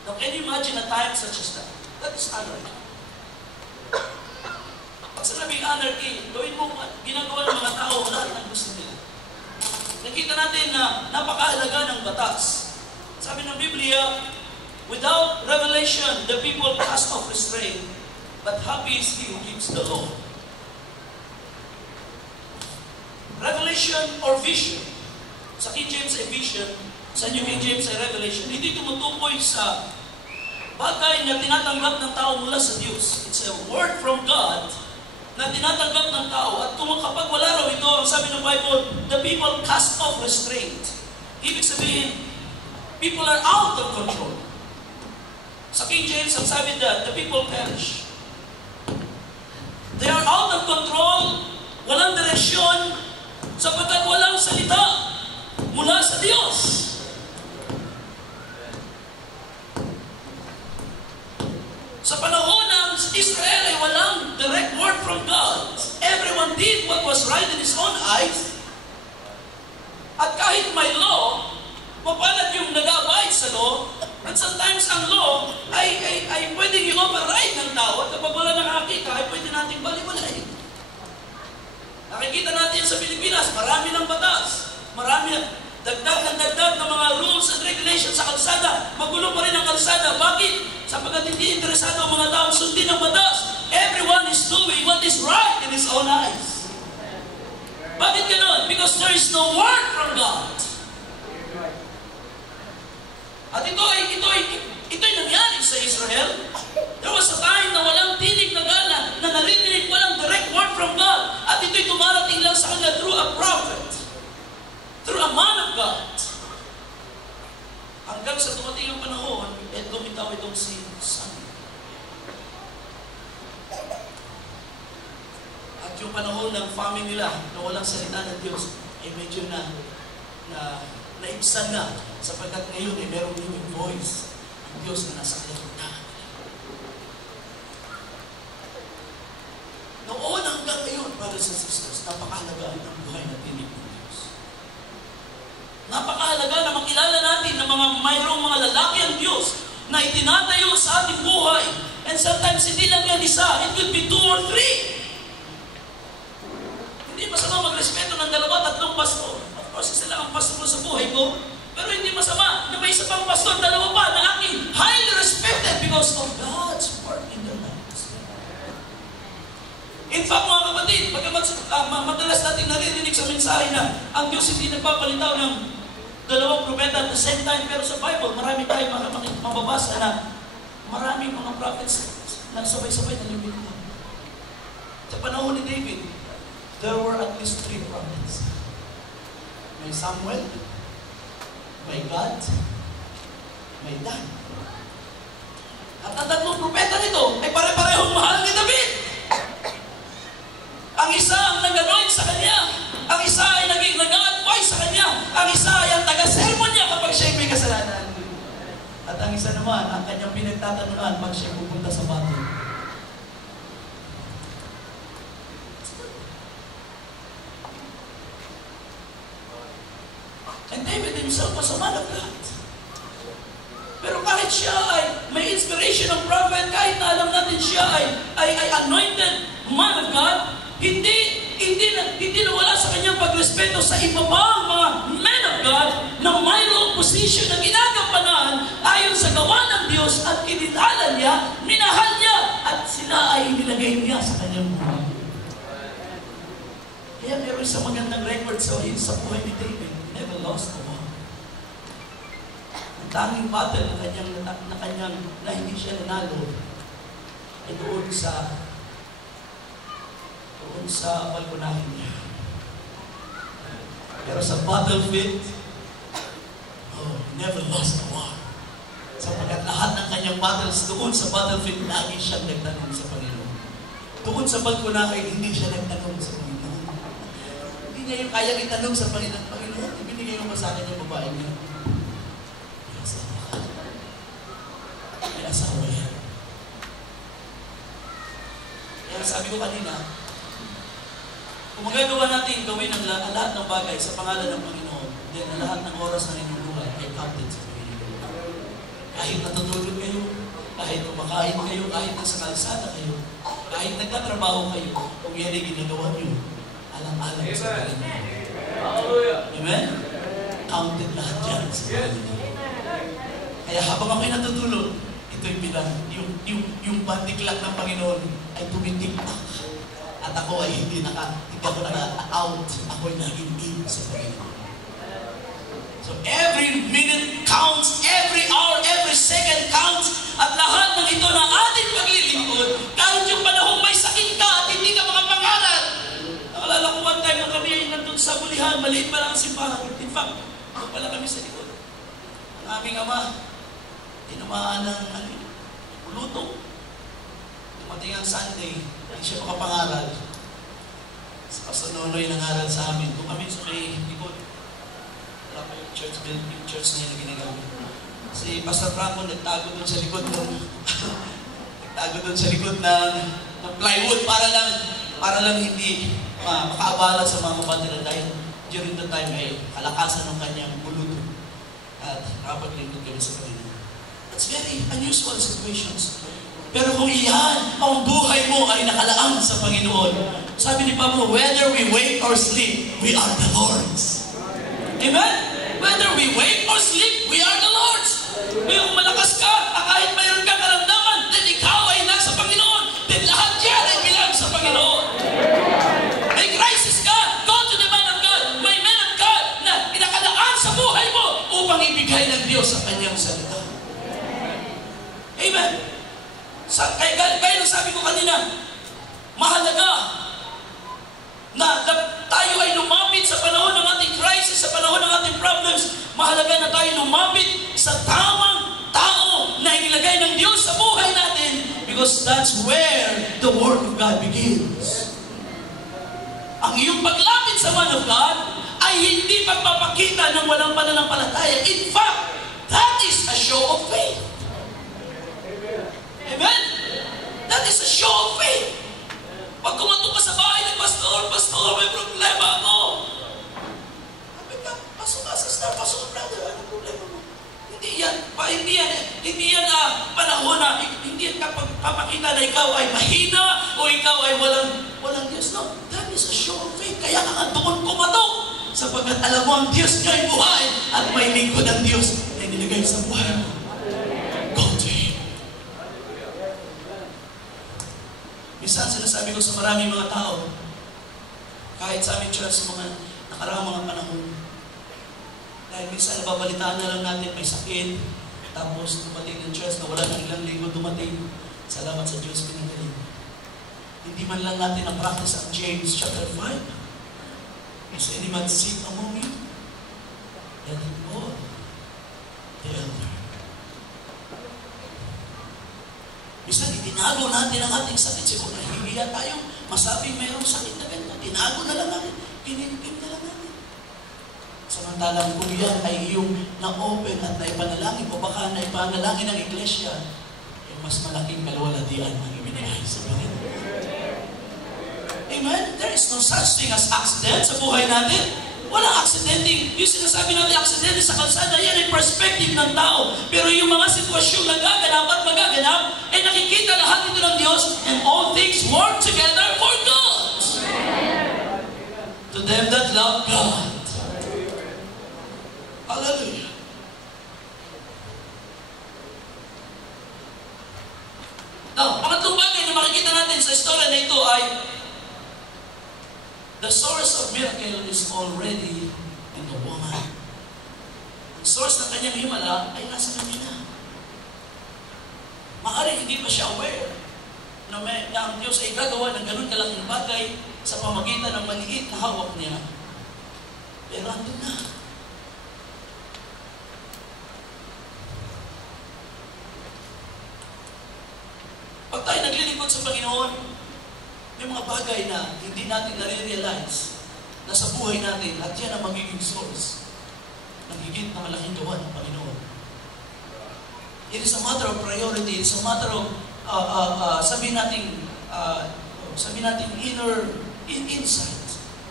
Now, can you imagine a time such as that? That is anarchy. Pag sinabing anarchy, gawin mo, ginagawa ng mga tao, lahat ng gusto nila. Nakita natin na napakahalaga ng batas. Sabi ng Biblia, without revelation, the people cast off restraint, but happy is he who keeps the law. Revelation or vision. Sa King James ay vision, sa New King James ay revelation. Hindi tumutukoy sa bagay na tinatanggap ng tao mula sa Diyos. It's a word from God na tinatanggap ng tao. At kung kapag wala raw ito, ang sabi ng Bible, the people cast off restraint. Ibig sabihin, people are out of control. Sa King James, ang sabi that the people perish. They are out of control, walang direksyon, sapagkat walang salita mula sa Diyos. Sa panahon ng Israel ay walang direct word from God. Everyone did what was right in his own eyes. At kahit may law, mapalad yung nag-abide sa law, at sometimes ang law ay pwedeng i-override ng tao, at kapag wala nakakita, ay pwede natin baliwalain. Nakikita natin sa Pilipinas, marami ng batas. Marami ng dagdag ng mga rules and regulations sa kalsada. Magulo pa rin ang kalsada. Bakit? Sapagkat hindi interesado ang mga taong sundin ng batas. Everyone is doing what is right in his own eyes. Bakit ganoon? Because there is no word from God. At ito'y nangyari sa Israel. There was a time na walang tinig na gala, na narinig walang direct word from God. At ito'y tumarating lang sa kanila through a prophet, through a man of God. Hanggang sa dumating ang panahon, lumitaw itong si Samuel. At yung panahon ng famine nila, na walang salita ng Diyos, ay medyo naibsan na, sapagkat ngayon ay merong living voice ang Diyos na nasa kalagitnaan. Noon hanggang ngayon, brothers and sisters, napakahalaga ng buhay na tinig ng Diyos. Napakahalaga na makilala natin na mayroong mga lalaki ang Diyos na itinatayo sa ating buhay. And sometimes hindi lang yan isa, it could be 2 or 3. Hindi masama magrespeto ng 2, 3 pastor. Of course, isa lang ang pastor ko sa buhay ko. Pero hindi masama na may isa pang pastor, 2 pa na aking highly respected because of God's work in their lives. In fact, mga kapatid, madalas natin naririnig sa mensahe na ang Diyos hindi nagpapalitaw ng 2 propeta at the same time. Pero sa Bible, marami tayong mababasa na maraming mga prophets na sabay-sabay na lumilitaw. Sa panahon ni David, there were at least 3 prophets. May Samuel, may God, may Dan. At ang 3 propeta nito ay pare-parehong mahal ni David. Ang isa ang nag-anoint sa kanya. Ang isa ay naging nag-advise sa kanya. Ang isa ay ang taga-sermon niya kapag siya'y may kasalanan. At ang isa naman, ang kanyang pinagtatanunan pag siya'y pupunta sa battle. And David himself was a man of God. Pero kahit siya ay may inspiration ng prophet, kahit na alam natin siya ay anointed man of God, hindi nawala sa kanyang pagrespeto sa iba pang mga men of God na mayroong posisyon na ginagampanan ayon sa gawa ng Diyos at kinilala niya, minahal niya, at sila ay nilagay niya sa kanyang buhay. Kaya meron isang magandang record sa buhay ni David. Never lost a war. Ang tanging battle na hindi siya nanalo ay doon sa balkonahin niya. Pero sa battlefield, never lost a war. Sapagkat lahat ng kanyang battles doon sa battlefield, lagi siyang nagtanong sa Panginoon. Doon sa balkonahin, hindi siya nagtanong sa Panginoon. Hindi niya yung kayang itanong sa Panginoon, ibinigay mo ba sa akin yung babae niya? sabi ko kanina, kung magagawa natin gawin ang lahat ng bagay sa pangalan ng Panginoon, then ang lahat ng oras na inyong buhay ay counted sa Panginoon. Kahit natutulog kayo, kahit kumakain kayo, kahit nasa kalsada kayo, kahit nagtatrabaho kayo, kung yan ay ginagawa nyo, alam-alam sa Panginoon. Amen? Counted lahat yan sa Panginoon. Kaya habang ako'y natutulog, ito'y bilang, yung pantiklak ng Panginoon ay tumitiktak. At ako ay hindi ako naka-out. Ako'y naging in sa Panginoon. So every minute counts, every hour, every second counts. At lahat ng ito na ating paglilingkod, kahit yung panahong may sakit ka at hindi ka makapangarap. Nakalala ko one time na kami ay nandun sa bulihan, maliit pa lang ang simbahan. In fact, wala kami sa likod. Ang aming ama, tinamaan ng lutong. Dumating ang Sunday, hindi siya makapangaral. Sa Pastor Nonoy nangaral sa amin. Kung kami sa may likod, wala pa yung church building, yung church na yung ginagawa. Si Pastor Franco nagtago doon sa likod ng plywood para lang hindi makaabala sa mga kapatid dahil during the time ay kalakasan ng kanyang buluto at nakapaglingkod kami sa Panginoon. It's very unusual situations. Pero kung iyan, ang buhay mo ay nakalaan sa Panginoon. Sabi ni Pablo, whether we wake or sleep, we are the Lord's. Amen? Whether we wake or sleep, we are the Lord's. Kung malakas ka, kahit mayroon kang karamdaman, then ikaw ay nasa Panginoon. Then lahat yan ay bilang sa Panginoon. May crisis ka, go to the man of God. May man of God na inakalaan sa buhay mo upang ibigay ng Diyos sa kanyang salita. Amen? Kaya nung sabi ko kanina, mahalaga na tayo ay lumapit sa panahon ng ating crisis, sa panahon ng ating problems. Mahalaga na tayo lumapit sa tamang tao na inilagay ng Diyos sa buhay natin because that's where the Word of God begins. Ang iyong paglapit sa man of God ay hindi pagpapakita ng walang pananampalataya. In fact, that is a show of faith. Amen? That is a show of faith. Pag kumatok ka sa bahay ng pastor, may problema ako. Sabi ka, pasok ka sa star, pasok ka brother, ano problema mo? Hindi yan panahon na, hindi yan papakita na ikaw ay mahina o ikaw ay walang Diyos. No, that is a show of faith. Kaya ka nga doon kumatok sapagkat alam mo ang Diyos niya ay buhay at may lingkod ang Diyos na nilagay sa buhay mo. Go to Him. Minsan sinasabi ko sa maraming mga tao, kahit sa aming church sa mga nakaraang mga panahon, dahil minsan nababalitaan na lang natin may sakit, tapos dumating ng church na wala ng ilang linggo dumating, salamat sa Diyos pinagaling. Hindi man lang natin ang practice ang James chapter 5. Is any man sick among you? Let him call the elder. Minsan, itinago natin ang ating sakit. Siguro nahihiya tayo. Masabi mayroong sakit na ganito. Tinago na lang natin. Pinipim na lang natin. Samantalang kung yan ay iyong na-open at naipanalangin o baka naipanalangin ng iglesia, yung mas malaking kalwalatian ang ibinigay sa Panginoon. Amen? There is no such thing as accident sa buhay natin. Walang accidenting. Yung sinasabi natin accident sa kalsada, yan ay perspective ng tao. Pero yung mga sitwasyong nagaganap at magaganap, ay nakikita lahat ito ng Diyos, and all things work together for good. To them that love God. Hallelujah. Now, pangatlong bagay na makikita natin sa istorya na ito ay the source of miracle is already in the woman. Ang source ng kanyang himala ay nasa kanya. Maaaring hindi pa siya aware na ang Diyos ay gagawa ng ganun kalaking bagay sa pamagitan ng maliit na hawak niya. Pero andun na. Pag tayo naglilingkod sa Panginoon, may mga bagay na hindi natin nare-realize na sa buhay natin at yan ang magiging source ng higit na malaking gawa ng Panginoon. It is a matter of priority. It is a matter of, sabihin natin, sabihin natin, insight.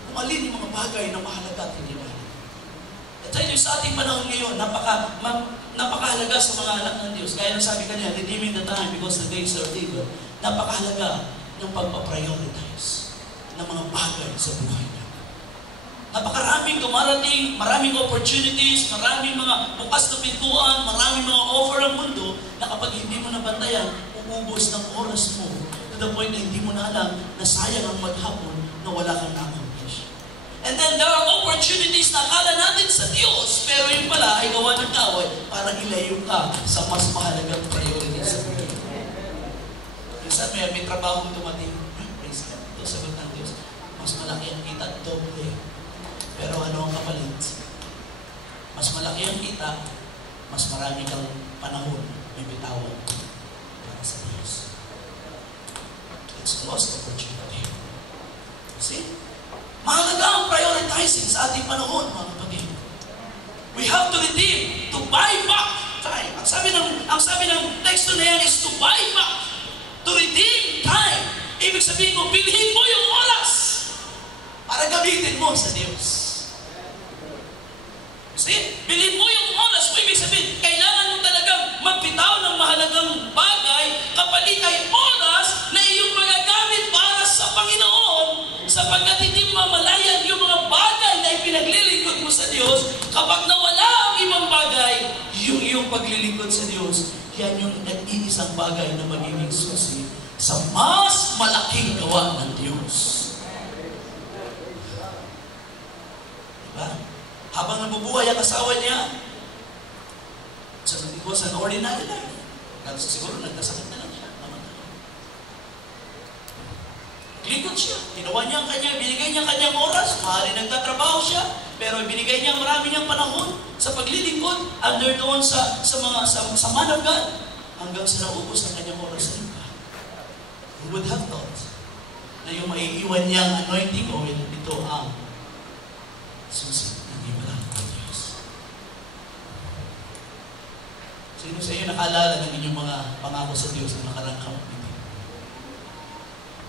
Kung alin yung mga bagay na mahalaga at hindi mahalaga. At tayo sa ating panahon ngayon, napakahalaga sa mga anak ng Diyos. Kaya nang sabi kanya, redeeming the time because the days are evil. Napakahalaga ng pagpaprioritize ng mga bagay sa buhay natin. Napakaraming dumarating, maraming opportunities, maraming mga bukas na pintuan, maraming mga offer ang mundo na kapag hindi mo nabantayan, uubos ng oras mo to the point na hindi mo na alam na sayang ang maghapon na wala kang na-accomplish. And then there are opportunities na akala natin sa Diyos, pero yung pala ay gawa ng kaway para ilayo ka sa mas mahalagang priority sa buhay. Minsan may trabaho dumating, praise God, ito sagot ng Diyos, mas malaki ang kita, doble. Pero ano ang kapalit? Mas malaki ang kita, mas marami kang panahon may bitawan para sa Diyos. It's a lost opportunity. See? Mahalaga ang prioritizing sa ating panahon, mga kapatid. We have to redeem, to buy back time. Ang sabi ng text na yan is to buy back, to redeem time. Ibig sabihin ko, bilhin mo yung oras para gamitin mo sa Diyos. See? Bilhin mo yung oras mo. Ibig sabihin, kailangan mo talagang magbitaw ng mahalagang bagay kapalit ay oras na iyong magagamit para sa Panginoon sapagkat hindi mamalayan yung mga bagay na ipinaglilingkod mo sa Diyos. Kapag nawala ang ibang bagay, yung iyong paglilingkod sa Diyos, yan yung nag-iisang bagay na magiging susi sa mas malaking gawa ng Diyos. Diba? Habang nabubuhay ang asawa niya, it was an ordinary life. Siguro nagkasakit na lang siya. Lingkod siya. Ginawa niya ang kanya, binigay niya ang kanyang oras. Maaari nagtatrabaho siya, pero binigay niya marami niyang panahon sa paglilingkod under doon sa man of God hanggang sa naubos ang kanyang oras sa lupa. Who would have thought na yung maiiwan niyang anointing oil, ito ang susi. Sino sa iyo nakaalala ng inyong mga pangako sa Diyos na nakarangkap nito?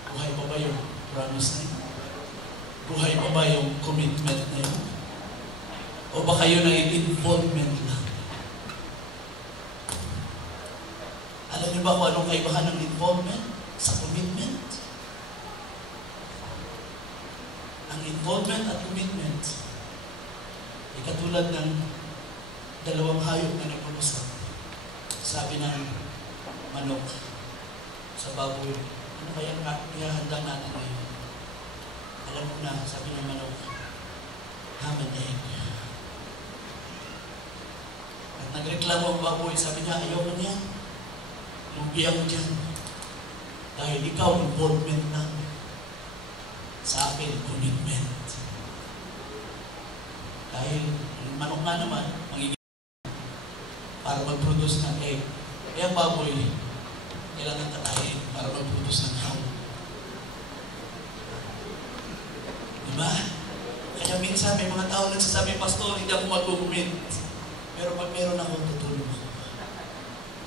Buhay pa ba yung promise na yun? Buhay pa ba yung commitment na yun? O baka yun ay involvement lang? Alam niyo ba kung anong kaibahan ng involvement sa commitment? Ang involvement at commitment ay katulad ng dalawang hayop na nagpapasok. Sabi ng manok sa baboy, ano kaya ihahanda natin ngayon? Alam mo na, sabi ng manok, ham and egg. At nagreklamo ang baboy, sabi niya, ayaw mo niya. Lugiyan mo dyan. Dahil ikaw, involvement lang. Sa akin, commitment. Dahil manok nga naman, magiging para mag-produce ng egg. Kaya ang baboy, kailangan katayin para mag-produce ng ham. Diba? Kaya minsan may mga tao nagsasabi, Pastor, hindi ako mag-commit. Pero pag meron ako, tutulong ako.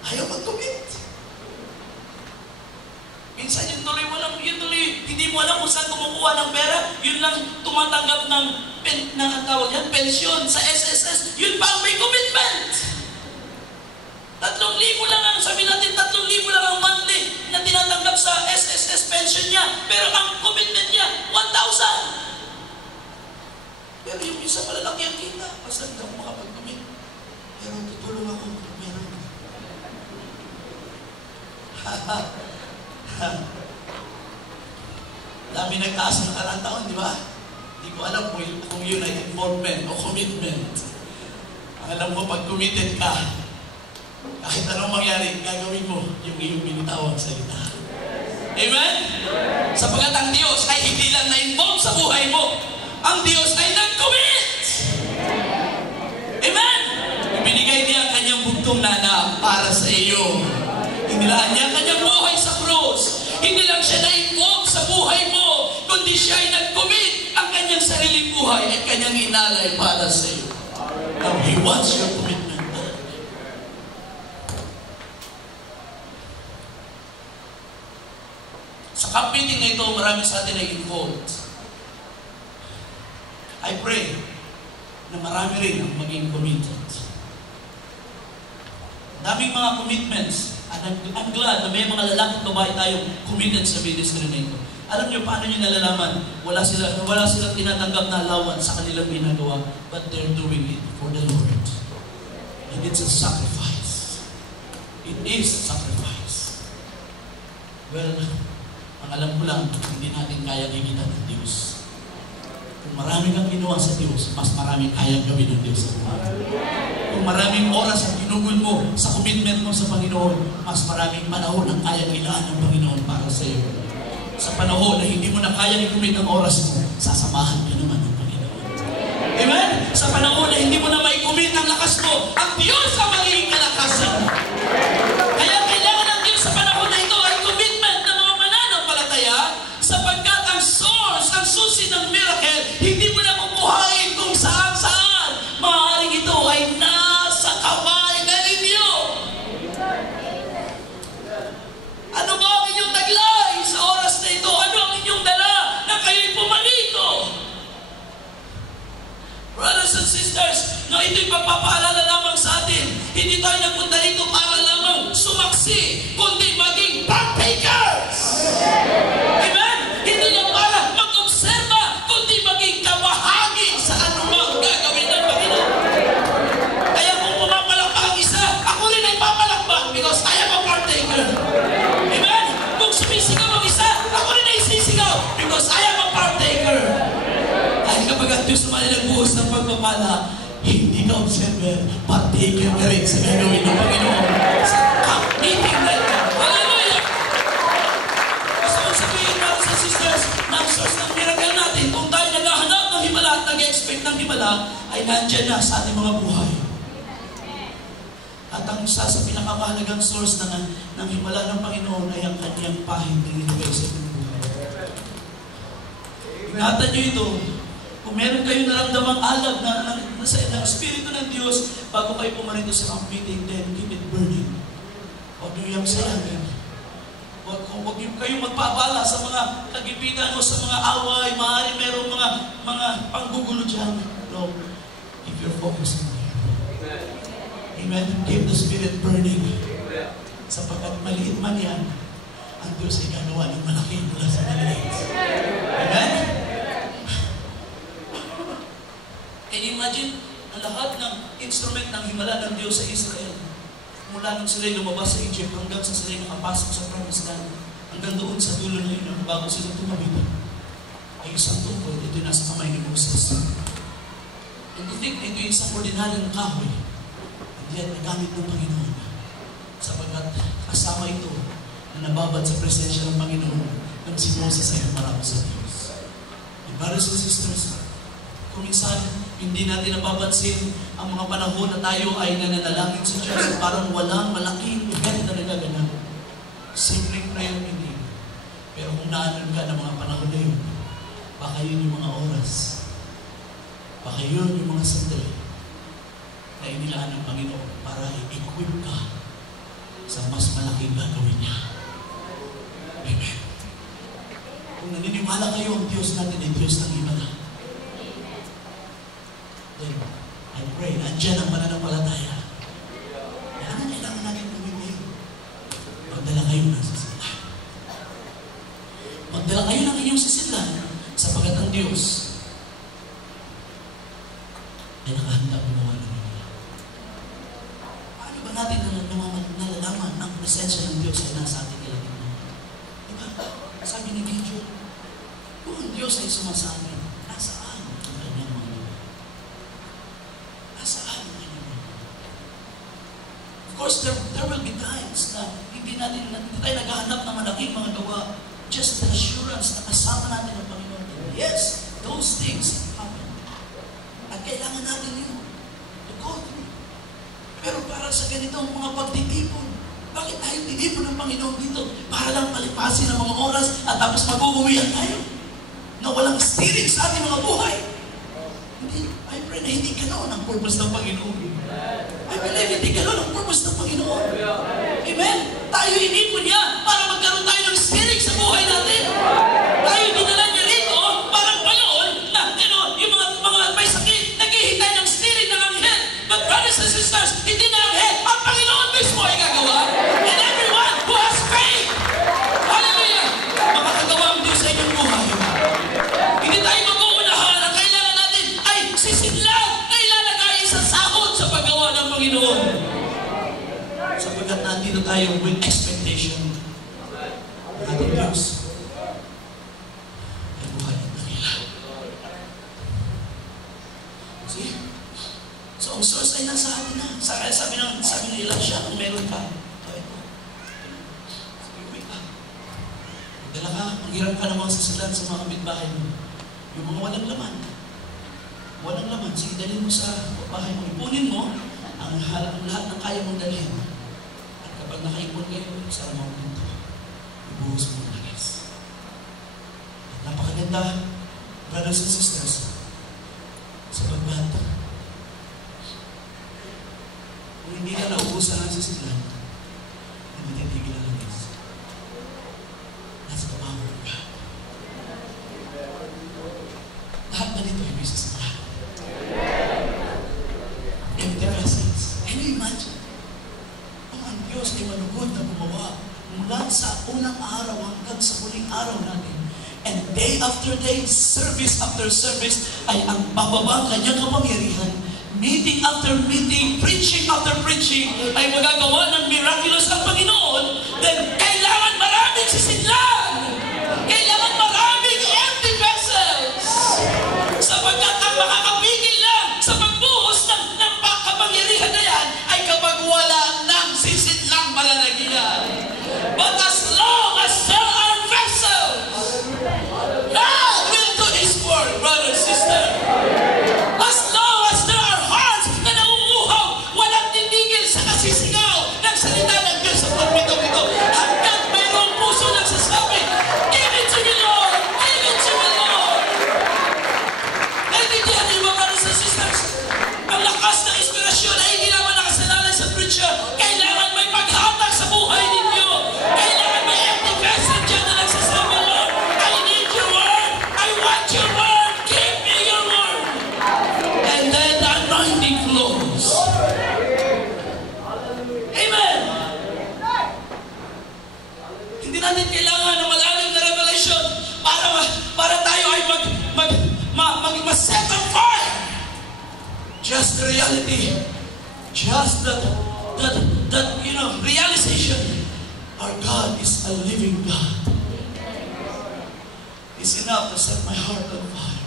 Ayaw mag-commit. Minsan yung tuloy, hindi mo alam kung saan kumukuha ng pera, yun lang tumatanggap ng pensyon sa SSS, yun pa ang may commitment. 3,000 lang ang, sabi natin, 3,000 lang ang monthly na tinatanggap sa SSS pension niya. Pero ang commitment niya, 1,000. Pero yung isa malalaki ang kita, basta hindi ako makapag-commit. Pero tutulong ako kung meron. Dami nagtaas ng karang taon, di ba? Hindi ko alam kung yun ay involvement o commitment. Ang alam mo, pag committed ka, kahit anong mangyari, gagawin mo yung iyong binitawang salita. Amen? Sapagkat ang Diyos ay hindi lang na-involve sa buhay mo. Ang Diyos ay nag-commit! Amen? Ibinigay niya ang kanyang buntong na anak para sa iyo. Inilaan niya ang kanyang buhay sa krus. Hindi lang siya na-involve sa buhay mo, kundi siya ay nag-commit ang kanyang sariling buhay at kanyang inalay para sa iyo. Now, He wants your commitment. Sa camp meeting na ito, marami sa atin ay involved. I pray na marami rin ang maging committed. Daming mga commitments. I'm glad na may mga lalaking babae tayong committed sa ministry na ito. Alam niyo paano niyo nalalaman? Wala silang tinatanggap na allowance sa kanilang ginagawa, but they're doing it for the Lord. And it's a sacrifice. It is sacrifice. Well, ang alam ko lang, hindi natin kaya gimitan ng Diyos. Kung marami kang ginawa sa Diyos, mas marami kayang gawin ng Diyos sa buhay. Kung maraming oras ang ginugol mo sa commitment mo sa Panginoon, mas maraming panahon ang kayang ilaan ng Panginoon para sa iyo. Sa panahon na hindi mo na kayang i-commit ang oras mo, sasamahan ka naman ng Panginoon. Amen? Sa panahon na hindi mo na mai-commit ang lakas mo, ang Diyos ang magiging kalakasan mo. Kaya kailangan ng Diyos sa panahon na ito ay commitment ng mga mananampalataya, sapagkat ang source, ang susi ng miracle, hindi mo na kukuhain kung saan-saan. Maaaring ito ay nasa kamay na ninyo. Ano ba ang inyong taglay sa oras na ito? Ano ang inyong dala na kayo'y pumalito? Brothers and sisters, na ito'y pagpapaalala lamang sa atin. Hindi tayo nagpunta rito para lamang sumaksi, kundi maging partakers. Amen? Hindi lang para mag-observa, kundi maging kabahagi sa anumang gagawin ng Panginoon. Kaya kung pumapalakpak ang isa, ako rin ay papalakpak because I am a partaker. Amen? Kung sumisigaw ang isa, ako rin ay sisigaw because I am a partaker. Dahil kapag ang Diyos naman ay nagbuhos ng pagpapala, hindi ka observer, partaker ka rin sa gagawin ng Panginoon. Sa camp meeting na ito. Hallelujah! Gusto kong sabihin, brothers and sisters, na ang source ng miracle natin, kung tayo naghahanap ng himala at nag-expect ng himala, ay nandyan na sa ating mga buhay. At ang isa sa pinakamahalagang source ng himala ng Panginoon ay ang kanyang pahid na nilagay sa ating buhay. Ingatan nyo ito. Kung meron kayo naramdamang alab na sa Espiritu ng Diyos, bago kayo pumarito sa camp meeting, then keep it burning. Huwag nyo yung sayangin. Huwag kayong magpabala sa mga kagipitan o sa mga away, maaari merong mga panggugulo dyan. No. Keep your focus on Him. Amen. Keep the Spirit burning. Sapagkat maliit man yan, ang Diyos ay gagawa ng malaki mula sa maliit. Amen? Can you imagine ang lahat ng instrument ng himala ng Diyos sa Israel? Mula nung sila'y lumabas sa Egypt hanggang sa sila'y nakapasok sa Promised Land, hanggang doon sa dulo na yun, bago sila tumawid, ay isang tungkol, ito nasa kamay ni Moses. And to think na ito yung isang ordinaryong kahoy, hindi yan nagamit ng Panginoon. Sapagkat kasama ito na nababad sa presensya ng Panginoon nang si Moses ay humarap sa Diyos. And brothers and sisters, kung minsan, hindi natin napapansin ang mga panahon na tayo ay nananalangin sa Diyos, parang walang malaking event na nagaganap. Simpleng prayer hindi. Pero kung naanan ka ng mga panahon na yun, baka yun yung mga oras, baka yun yung mga sandali na inilaan ng Panginoon para i-equip ka sa mas malaking gagawin niya. Amen. Kung naniniwala kayo, ang Diyos natin ay Diyos ng himala. Then, I pray, andyan ang pananampalataya. Ano kailangan natin gawin ngayon? Magdala kayo ng sisidlan. Magdala kayo ng inyong sisidlan sapagkat ang Diyos ay nakahanda gumawa ng himala. Paano ba natin nalalaman ang presensya ng Diyos ay nasa ating kalagitnaan? Diba? Sabi ni Gideon, kung ang Diyos ay sumasabi, nasaan ang kanyang mga gawa? Nasaan ang kanyang mga gawa? Of course, there will be times na hindi tayo naghahanap ng malaking mga gawa, just the assurance na kasama natin ang Panginoon. Yes, those things happen. At kailangan natin yun to go through. Pero para sa ganitong mga pagtitipon, bakit tayo tinipon ng Panginoon dito? Para lang palipasin ang mga oras at tapos mag-uwihan tayo na walang spirit sa ating mga buhay. Hindi, I pray na hindi ganoon ang purpose ng Panginoon. I believe hindi ganoon ang purpose ng Panginoon. Amen? Tayo inipon niya para magkaroon tayo ng spirit sa buhay natin. Sapagkat nandito tayo with expectation. Ang ating Diyos ay buhay at kanila. See? So, ang source ay nasa atin na. Sabi ng Elisha, kung meron ka, ito. Sabi, wait up. Magdala ka, maghiram ka ng mga sasilan sa mga kapitbahay mo. Yung mga walang laman. Walang laman. Sige, dalhin mo sa bahay mo. Ipunin mo ang lahat ng kaya mong dalhin. At kapag nakaipon kayo, sa mo dito, ibuhos mo ang langis. At napakaganda, brothers and sisters, sapagkat kung hindi na naubusan ang sisilan, hindi titigil ang langis. That's the power of God. Lahat na dito ay may sisilan. Empty vessels. Can you imagine? Ang Diyos ay manugod na gumawa mula sa unang araw hanggang sa huling araw natin. And day after day, service after service, ay ang bababa kanyang kapangyarihan. Meeting after meeting, preaching after preaching, ay magagawa ng miraculous ang Panginoon. Then kailangan maraming sisidlan. Kailangan maraming empty vessels. Sapagkat ang makakapigil lang sa pagbuhos ng kapangyarihan na yan ay kapag wala ng sisidlang malalagian. But as long as there are vessels, God will do His work, brother and sister. As long as there are hearts na nauuhaw, walang titigil sa kasisigaw ng salita ng Diyos sa pagpitong ito. Hanggang mayroong puso nagsasabi, give it to me, Lord! Give it to me, Lord! Naintindihan niyo ba, brothers and sisters? Ang lakas ng inspirasyon ay hindi naman nakasalalay sa preacher. Kailangan may paghatak sa buhay ninyo. Kailangan may empty vessel dyan na nagsasabi, Lord, I need your word. I want your word. Give me your word. And then the anointing flows. Amen. Hindi natin kailangan ng malalim na revelation para tayo ay mag-set on fire. Just the reality, just that realization, our God is a living God. It's enough to set my heart on fire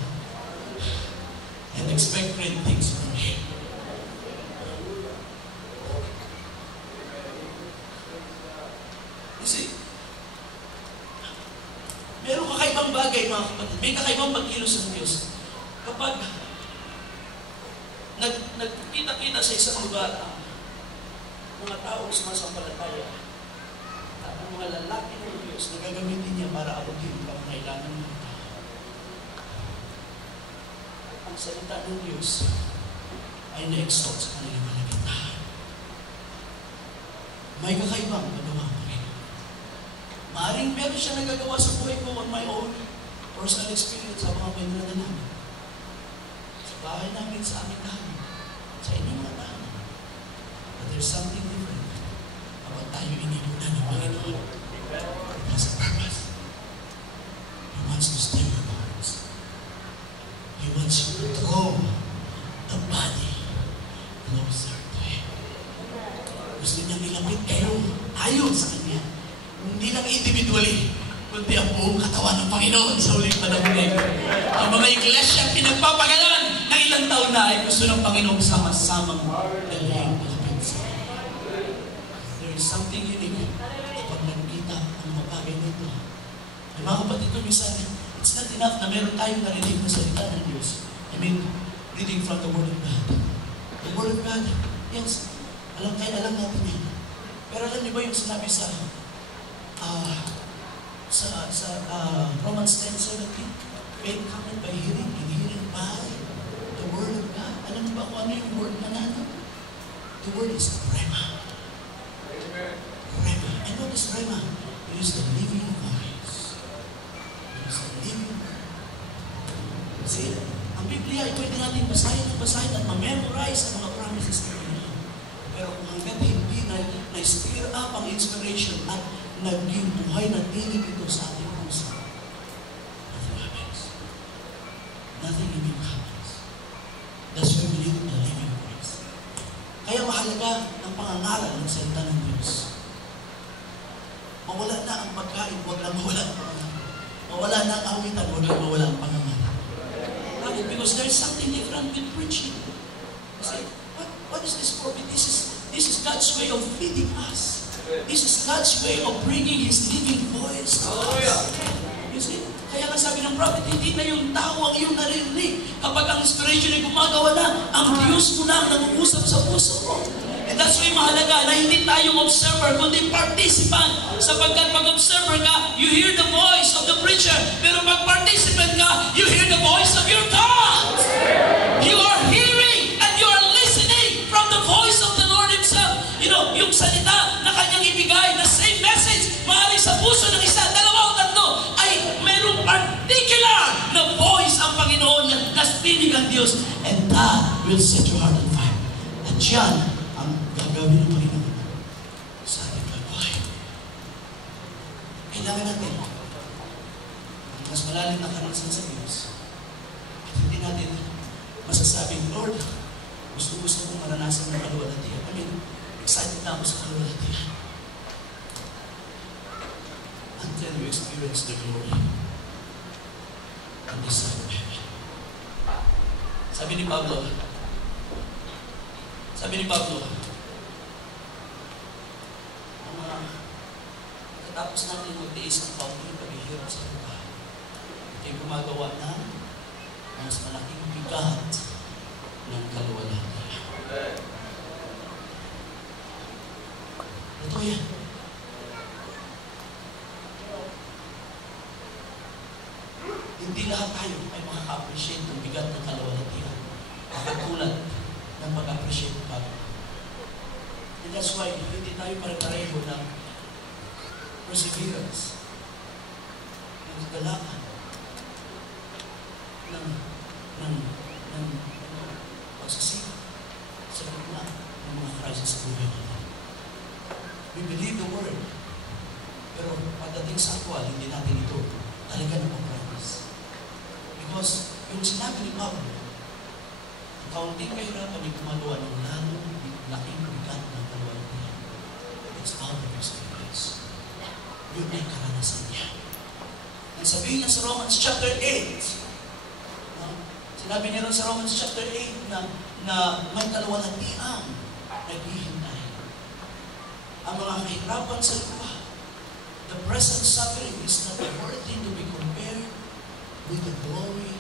and expect great things from Him. You see, merong kakaibang bagay, mga kapatid. May kakaibang pagkilos ng Diyos. Kapag nagkita-kita sa isang lugar ang mga taong sumasampalataya at ang mga lalaki ng Diyos na gagamitin niya para abutin ang pangangailangan ng mga tao. Ang salita ng Diyos ay na-exalt sa kanilang mga gitahan. May kakaibang nagawa ang Panginoon. Maaaring meron siya nagagawa sa buhay ko on my own personal experience sa mga pinunada namin. Sa bahay namin, sa aming tahanan, sa inyong mga tahanan. But there's something different about tayo inipunan ng Panginoon. It has a purpose. He wants to stir your hearts. He wants you to draw the body closer to Him. Gusto niya nilapit kayo, tayo sa Kanya. Hindi lang individually, kundi ang buong katawan ng Panginoon sa uling panahon. Ang mga iglesia pinagpapagalan ng ilang taon na ay gusto ng Panginoon sama-samang dalhin malapit sa Kanya. There is something unique kapag nagkita ang mga bagay nito. Yung mga kapatid ko, minsan, it's not enough na meron tayong narinig na salita ng Diyos. I mean, reading from the Word of God. The Word of God, yes, alam natin yan. Pero alam niyo ba yung sinabi sa Romans 10:17, faith cometh by hearing, and hearing by the Word of God. Alam niyo ba kung ano yung word na natin? The word is Rema. Rema. And what is Rema? It is the living voice. It is the living word. See, ang Biblia ay pwede natin basahin at ma-memorize ang mga promises ng Panginoon. Pero kung hanggang hindi na-stir up ang inspiration at naging buhay na tinig ito sa ating puso, nothing happens. Nothing even happens. That's why we need the living voice. Kaya mahalaga ang pangangaral ng salita ng Diyos. pagkain, huwag lang mawala ang pangalan. Mawala na ang awitan, huwag lang mawala ang pangalan. Bakit? Because there's something different with preaching. You say, what is this for? This is God's way of feeding us. This is God's way of bringing His living voice to us. You see? Kaya nga sabi ng prophet, hindi na yung tao ang iyong naririnig. Kapag ang inspiration ay gumagawa na, ang Diyos mo na ang nag-uusap sa puso mo. And that's why mahalaga na hindi tayong observer, kundi participant. Sapagkat pag observer ka, you hear the voice of the preacher. Pero pag participant ka, you hear the voice of your God. You are hearing and you are listening from the voice of the Lord Himself. You know, yung salita na kanyang ibigay, the same message, maaaring sa puso ng isa, dalawa o tatlo, ay mayroong particular na voice ang Panginoon na spinig ang Diyos. And that will set your heart on fire. At yan ang gagawin ng Panginoon sa ating buhay. Kailangan natin mas malalim na karanasan sa Diyos. At hindi natin masasabing, Lord, gusto kong maranasan ng kaluwalhatian. I mean, excited na ako sa kaluwalhatian. Until you experience the glory on this side of heaven. Sabi ni Pablo, katapos natin magtiis ang pagpunin paghihirap sa buhay, ay gumagawa na mas malaking bigat ng kaluwalhatian. Ito yan. Hindi lahat tayo ay makaka-appreciate ng bigat ng kaluwalhatian. Katulad ng pag-appreciate ng Pablo. And that's why hindi tayo pare-pareho ng perseverance, ng dalakan, ng pagsasikap sa gitna ng mga crisis sa buhay natin. We believe the word, pero pagdating sa aktwal, hindi natin ito talaga napapractice. Because yung sinabi ni Pablo, ang kaunting kahirapan ay gumagawa ng lalong laking bigat ng kaluwalhatian. It's out of experience. Yun ay karanasan niya. Ang sabihin niya sa Romans chapter 8, sinabi niya rin sa Romans chapter 8 na may kaluwalhatian naghihintay. Ang mga kahirapan sa lupa, the present suffering is not worthy to be compared with the glory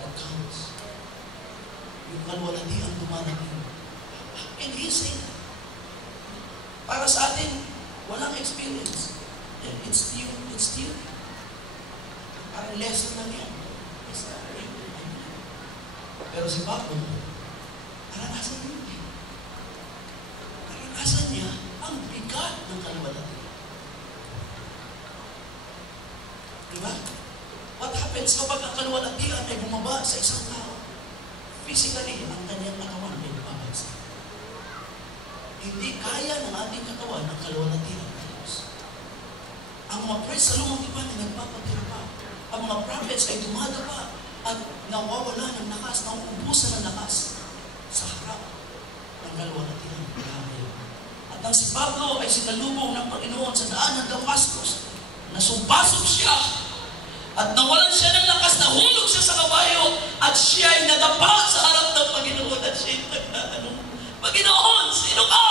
that comes. Yung kaluwalhatian dumarating. And He said, para sa atin, walang experience. And it's still, parang lesson lang yan. Pero si Pablo, naranasan niya. Naranasan niya ang bigat ng kaluwalhatian. Diba? What happens kapag ang kaluwalhatian ay bumaba sa isang tao? Physically, ang kanyang katawan ay bumabagsak. Hindi kaya ng ating katawan ang kaluwalhatian ng Diyos. Ang mga praise sa lumang tipan ay nagpapatira. Ang mga prophets ay dumadapa at nawawala ng lakas, nauubusan ng lakas sa harap ng kaluwalhatian. At ang si Pablo ay sinalubong ng Panginoon sa daan ng Damascus. Nasumpasok siya at nawalan siya ng lakas, nahulog siya sa kabayo at siya ay nadapa sa harap ng Panginoon at siya ay nagtatanong, Panginoon, sino ka?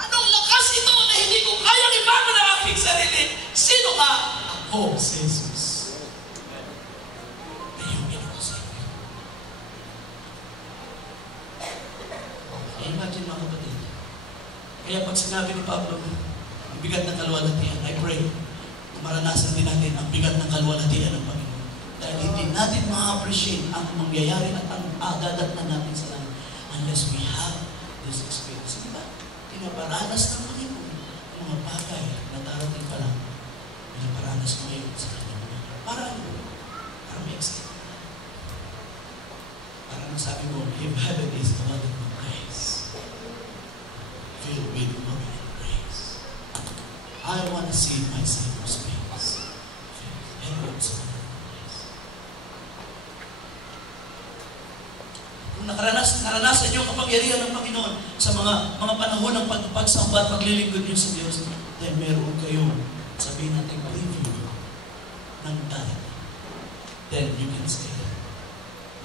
Anong lakas ito na hindi ko kayang ibago ng aking sarili? Sino ka? Ako, si Jesus. Nayungin ako sa inyo. Imagine mga kapatid. Kaya pag sinabi ni Pablo, ang bigat ng kaluwalhatian, I pray, maranasan din natin ang bigat ng kaluwalhatian ng Panginoon. Dahil hindi natin ma-appreciate ang mangyayari at ang dadatnan natin sa langit unless we have this experience. Diba? Pinaparanas ng Panginoon ang mga bagay na darating pa lang. Pinaparanas mo ngayon sa kanyang mga. Para may excitement. Para nasabi mo, if heaven is the Lord of grace, filled with glory and grace, I want to see my Savior's face. Heaven's grace. Kung naranasan yung kapangyarihan ng Panginoon sa mga panahon ng pagsamba at paglilingkod niyo sa Diyos, then meron kayo, sabihin natin, preview ng darating. Then you can say,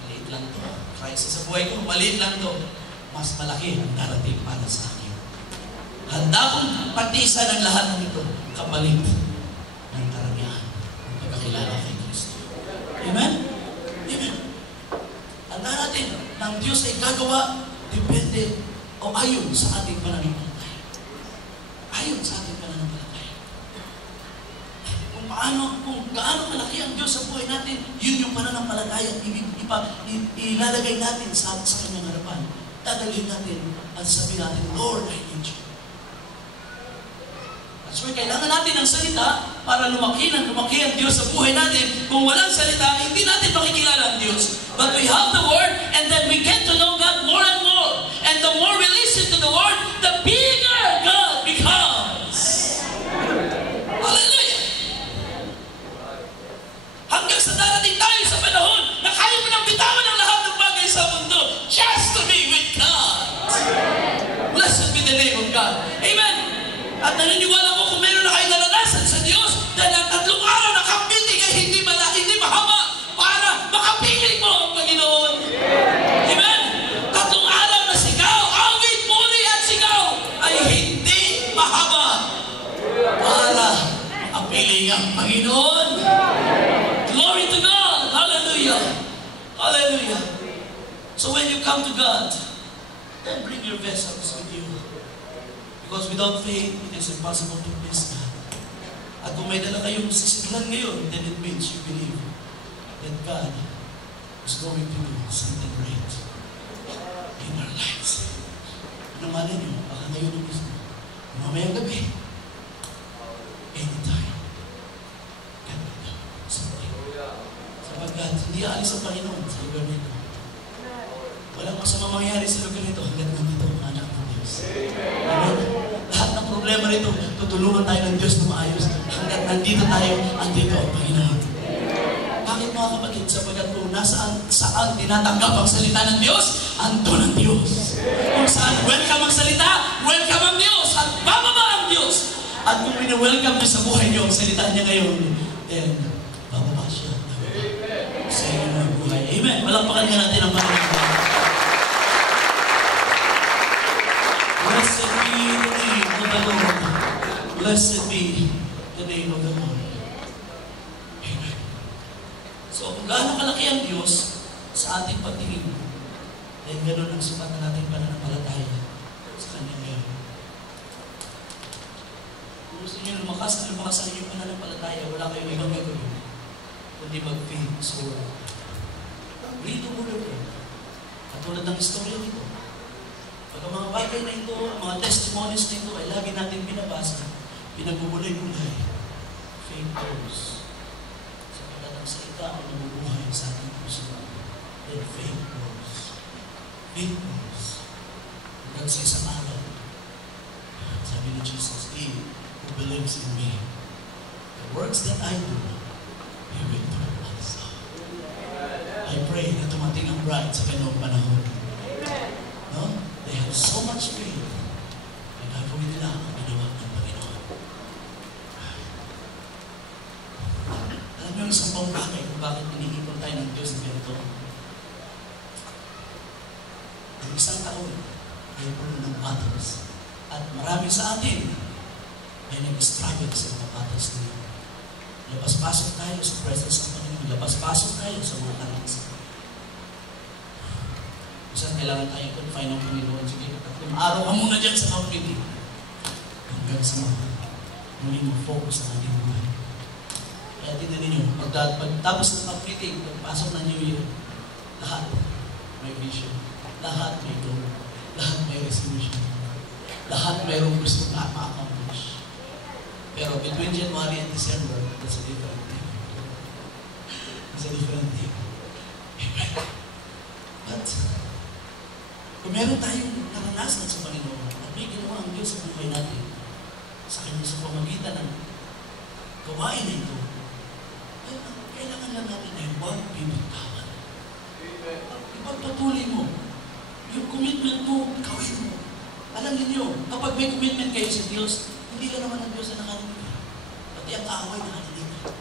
maliit lang to. Crisis sa buhay ko, maliit lang to. Mas malaki ang darating para sa akin. Handa kong pagtiisan ang lahat ng ito, kapalit ng karangyaan ng pagkakilala kay Kristo. Amen? Amen. Handa natin ng Diyos ay gagawa depende o ayon sa ating pananampalataya. Ayon sa ating pananampalataya. Kung gaano malaki ang Diyos sa buhay natin, yun yung pananampalataya ilalagay natin sa kanyang harapan. Dadalhin natin at sabihin natin, Lord, I need you. So, kailangan natin ng salita para lumaki ang Diyos sa buhay natin. Kung walang salita, hindi natin makikilala ang Diyos. But we have the Word, and then we get to know God more and more. And the more we listen to the Word, the bigger God becomes. Hallelujah! Hanggang sa darating tayo sa panahon na kaya mo nang bitawan ang lahat ng bagay sa mundo just to be with God. Blessed be the name of God. Amen! At naniniwala ko kung meron na kayo naranasan sa Diyos dahil ang 3 araw na kampiting ay hindi mahaba para makapiling mo ang Panginoon. Amen? 3 araw na sigaw, awit, muli at sigaw ay hindi mahaba para makapiling ang Panginoon. Glory to God! Hallelujah! Hallelujah! So when you come to God, then bring your vessels with you. Because without faith, it is impossible to please God. At kung may dala kayong sisiglan ngayon, then it means you believe that God is going to do something great in our lives. Ano malay niyo? Baka ngayon ang mismo. Mamayang gabi. Anytime. God will do something. Sapagkat hindi aalis ang Panginoon sa lugar nito. Walang masama mangyari sa lugar nito hanggat nandito ang anak ng Diyos. Amen. Lahat ng problema rito, tutulungan tayo ng Diyos na maayos. Hanggat nandito tayo, andito ang Panginoon. Bakit mga kapatid? Sapagkat kung saan tinatanggap ang salita ng Diyos, andun ang Diyos. Kung saan welcome ang salita, welcome ang Diyos. At bababa ang Diyos. At kung welcome niyo sa buhay niyo ang salita niya ngayon, then bababa siya. Sa inyong buhay. Amen. Walang pakinggan natin ang Panginoon. Blessed be the name of the Lord. Blessed be the name of the Lord. Amen. So, kung gaano kalaki ang Diyos sa ating pagtingin, dahil gano'n ang sukat na nating pananampalataya sa Kanya ngayon. Kung gusto niyo lumakas ang inyong pananampalataya, wala kayong ibang gagawin, kundi mag-faith sa Word. Read the Word of God. Katulad ng istorya nito. Pag ang mga bagay na ito, ang mga testimonies na ito ay lagi natin binabasa, pinagbubulay-bulay, faith grows. Sapagkat ang salita ay nabubuhay sa ating puso. Then faith grows. Faith grows. Hanggang sa isang araw, sabi ni Jesus, He who believes in me, the works that I do, He will do also. I pray na tumating ang bride sa ganong panahon. No? They have so much faith na gagawin nila ang ginawa ng Panginoon. Alam niyo, isang pang bagay kung bakit iniipon tayo ng Diyos ng ganito. Ang isang taon ay puno ng battles. At marami sa atin ay nag-struggle sa mga battles na yun. Labas-pasok tayo sa presence ng Panginoon. Labas-pasok tayo sa mga talents. Minsan kailangan tayo confine ng Panginoon. Sige, 3 araw ka muna dyan sa community. Hanggang sa muling mag-focus sa ating buhay. Kaya tignan ninyo, pagtapos ng community, pagpasok ng New Year, lahat may vision. Lahat may goal. Lahat may resolution. Lahat mayroong gusto na ma-accomplish. Pero between January and December, that's a different thing. It's a different thing. Amen. But, kung meron tayong naranasan sa Panginoon at may ginawa ang Diyos sa buhay natin, sa Kanya sa pamagitan ng gawain na ito, kailangan lang natin ay huwag bibitawan. Ipagpatuloy mo Yung commitment mo, gawin mo. Alam niyo, kapag may commitment kayo sa Diyos, hindi lang naman ang Diyos na nakalimutan. Pati ang kaaway nakalimutan.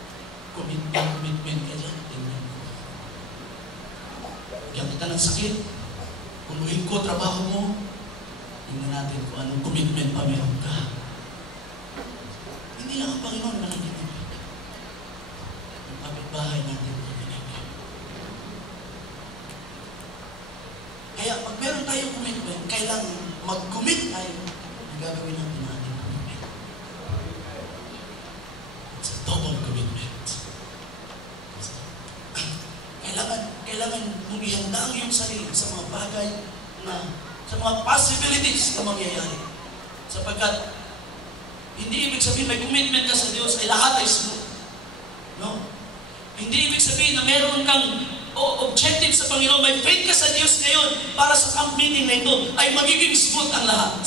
Commitment, kailan tingnan mo. Kaya kita ng sakit, punuhin ko trabaho mo, tingnan natin kung anong commitment pa meron ka. Hindi lang ang Panginoon nakalimutan. Yung kapitbahay natin, kaya pag meron tayong commitment, kailangan mag-commit tayo na gagawin natin ang ating commitment. It's a double commitment. Kailangan mong ihanda ang iyong sarili sa mga bagay na, sa mga possibilities na mangyayari. Sapagkat, hindi ibig sabihin may commitment ka sa Diyos ay lahat ay smooth. No? Hindi ibig sabihin na meron kang objective sa Panginoon, may faith ka sa Diyos ngayon para sa camp meeting na ito ay magiging smooth ang lahat.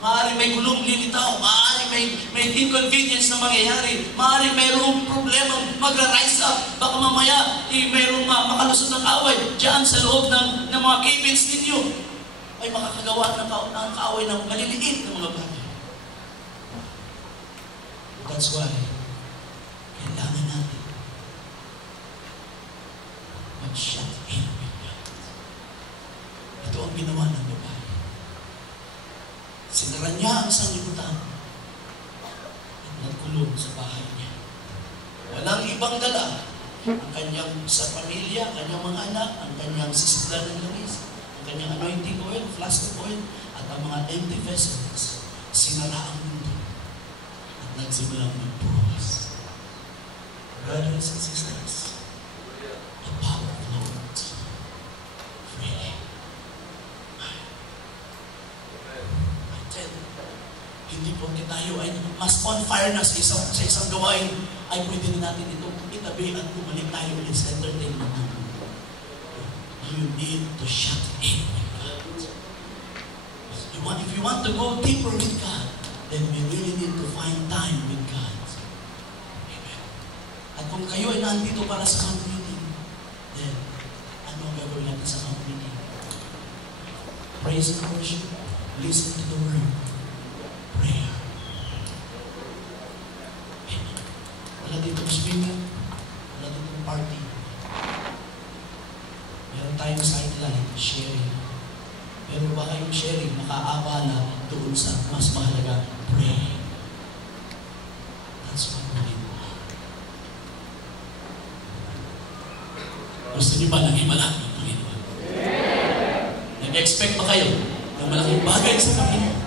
Maaaring may gulong lilitaw, maaaring may inconvenience na mangyayari, maaaring mayroong problemang magra-rise up, baka mamaya mayroong makalusot ng away dyan sa loob ng mga cabins ninyo, ay makakagawa ng kaaway ng maliliit na mga bagay. That's why kailangan natin mag-shut in with God. Ito ang ginawa ng babae. Sinara niya ang sanlibutan at nagkulong sa bahay niya. Walang ibang dala. Ang kanyang sa pamilya, ang kanyang mga anak, ang kanyang sisidlan ng langis, ang kanyang anointing oil, flask of oil, at ang mga empty vessels. Sinara ang mundo at nagsimulang magbuhos. Brothers and sisters, the power flowed freely. I tell you, hindi po tayo ay mas on fire na sa isang gawain, ay pwede na natin ito itabi at bumalik tayo ulit sa entertainment. You need to shut in with God. If you want to go deeper with God, then we really need to find time with God. Amen. At kung kayo ay nandito para sa camp meeting, then ano ang gagawin natin sa camp meeting? Praise and worship, listen to the word, prayer. Amen. Wala ditong swimming, wala ditong party. Meron tayong sideline, sharing. Pero baka yung sharing makaabala doon sa mas mahalaga, pray. That's what we need. Gusto niyo ba ng himala ng Panginoon? Nag-expect ba kayo ng malaking bagay sa Panginoon?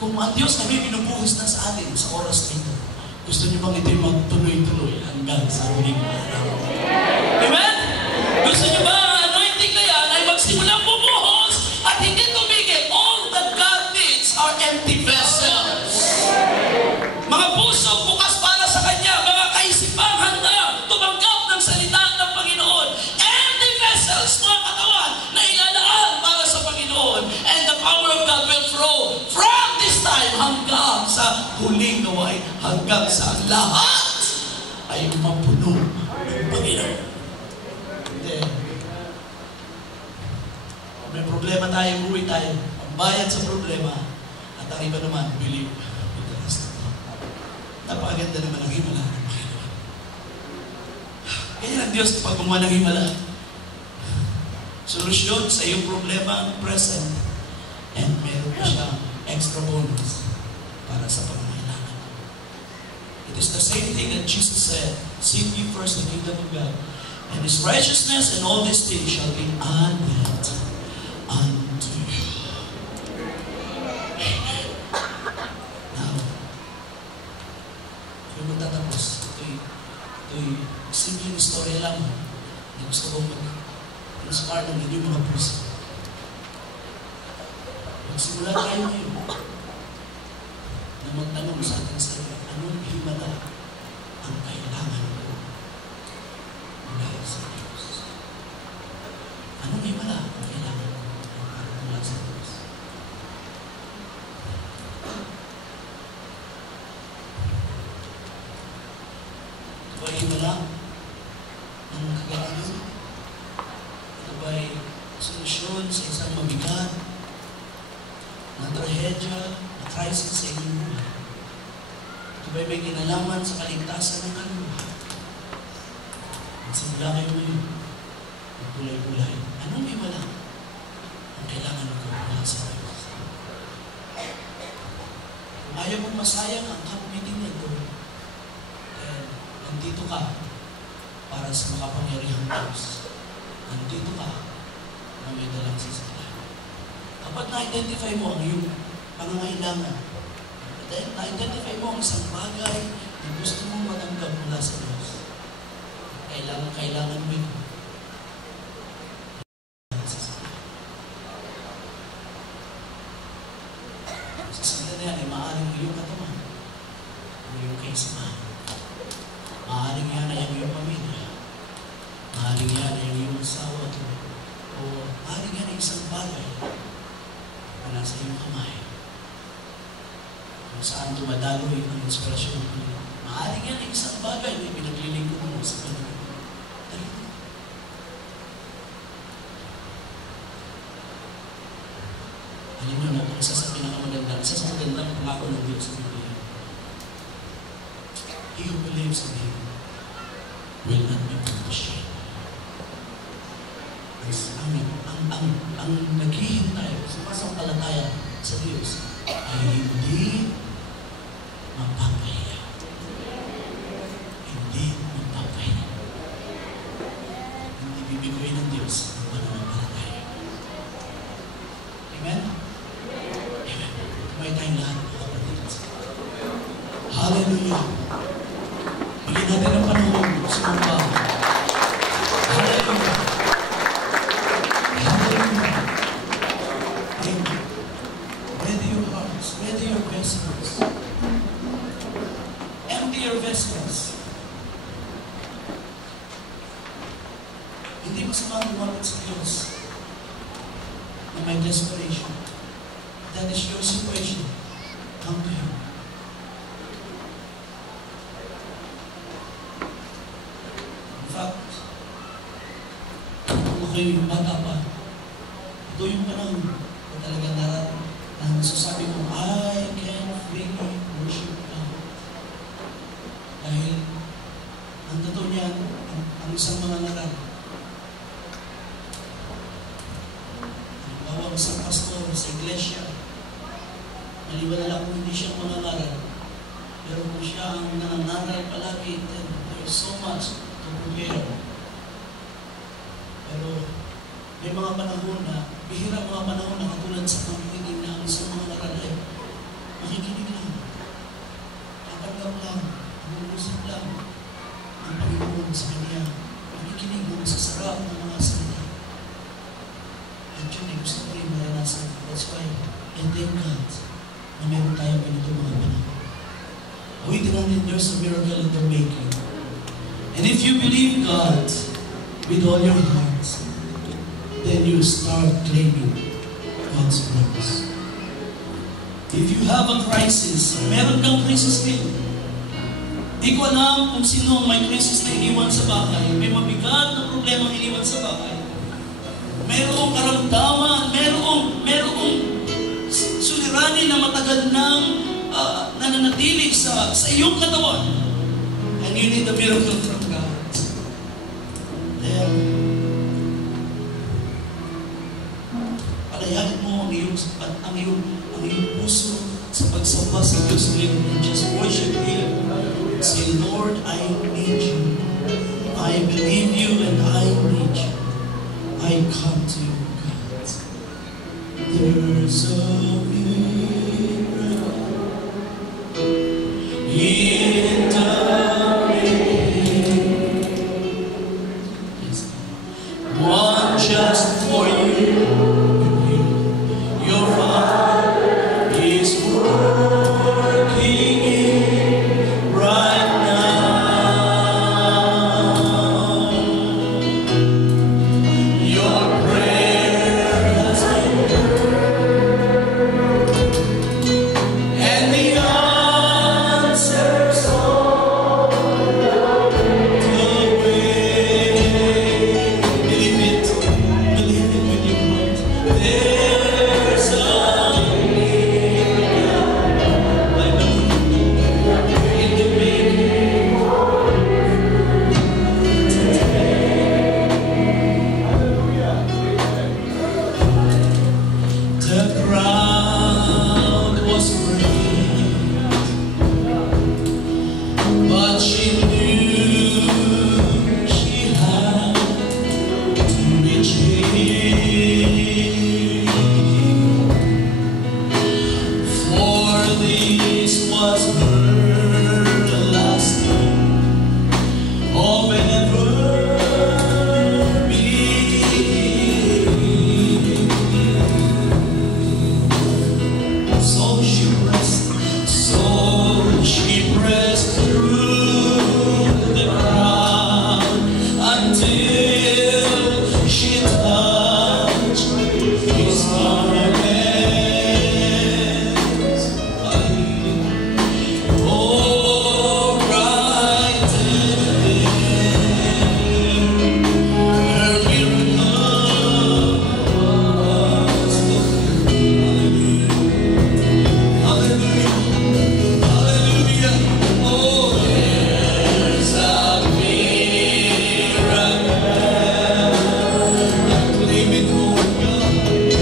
Kung ang Diyos na may binubuhos na sa atin sa oras na ito, gusto niyo bang ito'y magtuloy-tuloy hanggang sa huling araw? Amen? Gusto niyo ba anointing na yan ay magsimulang bumuhos at hindi tumigil? All that God needs are empty vessels. Mga puso bukas para sa Kanya, mga kaisipang handa tumanggap ng salita ng Panginoon. Empty vessels, mga katawan na ilalaan para sa Panginoon. And the power of God will flow from this time hanggang sa huling gawain, hanggang sa lahat ay mapuno ng Panginoon. May problema tayo, uwi tayo. Ang bayad sa problema, at ang iba naman, believe with the rest of it. Napakaganda naman ang himala ng Panginoon. Kaya ang Diyos, pag gumawa ng himala, solusyon sa iyong problema, present, and meron pa siya extra bonus para sa pangangailangan. It is the same thing that Jesus said, seek ye first the kingdom of God, and His righteousness, and all these things shall be added unto you. Amen. Now, kung magtatapos, ito'y simpleng istorya lang na gusto kong mag-inspire ng inyong mga puso. Magsimula tayo ngayon na magtanong sa ating sarili, anong himala ang kailangan ko mula sa Diyos? Anong himala ang kailangan ko mula sa Diyos? Ito ba himala ng kagalaman? Ito ba afliksyon, sa isang mabigat na trahedya, na crisis sa inyong buhay. Ito ba'y may kinalaman sa kaligtasan ng kaluluwa? Magsimula kayo ngayon, magkulay-kulay. Anong iwala ang kailangan mo mula sa Diyos? Kung ayaw mong masayang ang camp-meeting nito, nandito ka para sa makapangyarihang Diyos. Nandito ka na may dalang sasakyan. Kapag na-identify mo ang iyong pangangailangan, na-identify mo ang isang bagay na gusto mong matanggap mula sa Diyos, kailangan mo ito. Sa sila na yan ay maaaring iyong katawan, o iyong kaisiman. Maaaring yan ay ang iyong pamilya. Maaaring yan ay ang iyong asawa. O maaaring yan ay isang bagay na nasa iyong kamay. Kung saan dumadaloy ang inspirasyon ng Panginoon. Maaaring yan ay isang bagay na pinaglilingkod mo sa Panginoon. Dito. Alam niyo na kung isa sa pinakamagandang, isa sa magandang pangako ng Diyos sa Biblia. He who believes in Him will not be put to shame. Ang naghihintay sa pasampalataya sa Diyos ay hindi mapapahiya. Hindi mapapahiya. Hindi bibiguin ng Diyos ang pananampalataya. Amen? Amen. Kumain tayong lahat, kapatid. Hallelujah. Bigyan natin ang panahon sa mga. Hallelujah. Hallelujah. Amen. Ready your hearts. Ready your vessels. Empty your vessels. Hindi masama lumapit sa Diyos na may desperation. That is your situation. Come to Him. Ako'y bata pa. Ito yung panahon na talagang na nasasabi ko, I can freely worship God. Dahil ang totoo niyan, ang isang mga naran. Halimbawa, isang pastor sa iglesia, maliban na lang kung hindi siya mangangaral. Pero kung siya ang nangangaral palagi, then there's so much to prepare. Pero may mga panahon na, bihira mga panahon na katulad sa pagkikinig na ang isang mga nakalay, makikinig lang, tatanggap lang, mag-uusap lang, ang Panginoon sa Kanya, makikinig ng sasarap ng mga salita. At yun ay gusto ko rin maranasan. That's why I thank God na meron tayong ganito mga panahon. Awitin natin, there's a miracle in the making. And if you believe God with all your heart, then you start claiming God's promise. If you have a crisis, meron kang crisis din. Di ko alam kung sino may crisis na iniwan sa bahay. May mabigat na problema iniwan sa bahay. Merong karamdaman, merong suliranin na matagal nang nananatili sa iyong katawan. And you need a miracle from God. Then, palayain mo ang iyong puso sa pagsamba sa Diyos and just worship Him. Say, Lord, I need you. I believe you and I need you. I come to you, God. There's a miracle in the one just for you. Your heart is working it right now. Your prayer has been heard. There's a in the making. The ground was great, but she knew she had to be changed. For this was her last hope of ever being. So she pressed through the crowd until she touched his garments. Oh, right there, her miracle was fulfilled. Hallelujah. Hallelujah. Oh, there's a miracle. I claim it, Lord God.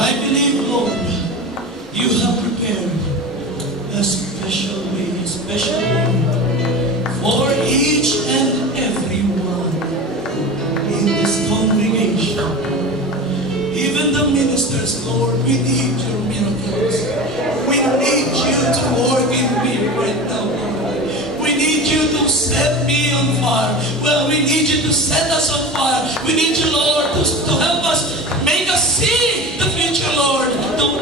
I believe, Lord, you have prepared a special way for each and every one in this congregation. Even the ministers, Lord, we need your miracles. We need you to work in me right now, Lord. We need you to set me on fire. Well, we need you to set us on fire. We need you, Lord, to help us, make us see the future, Lord,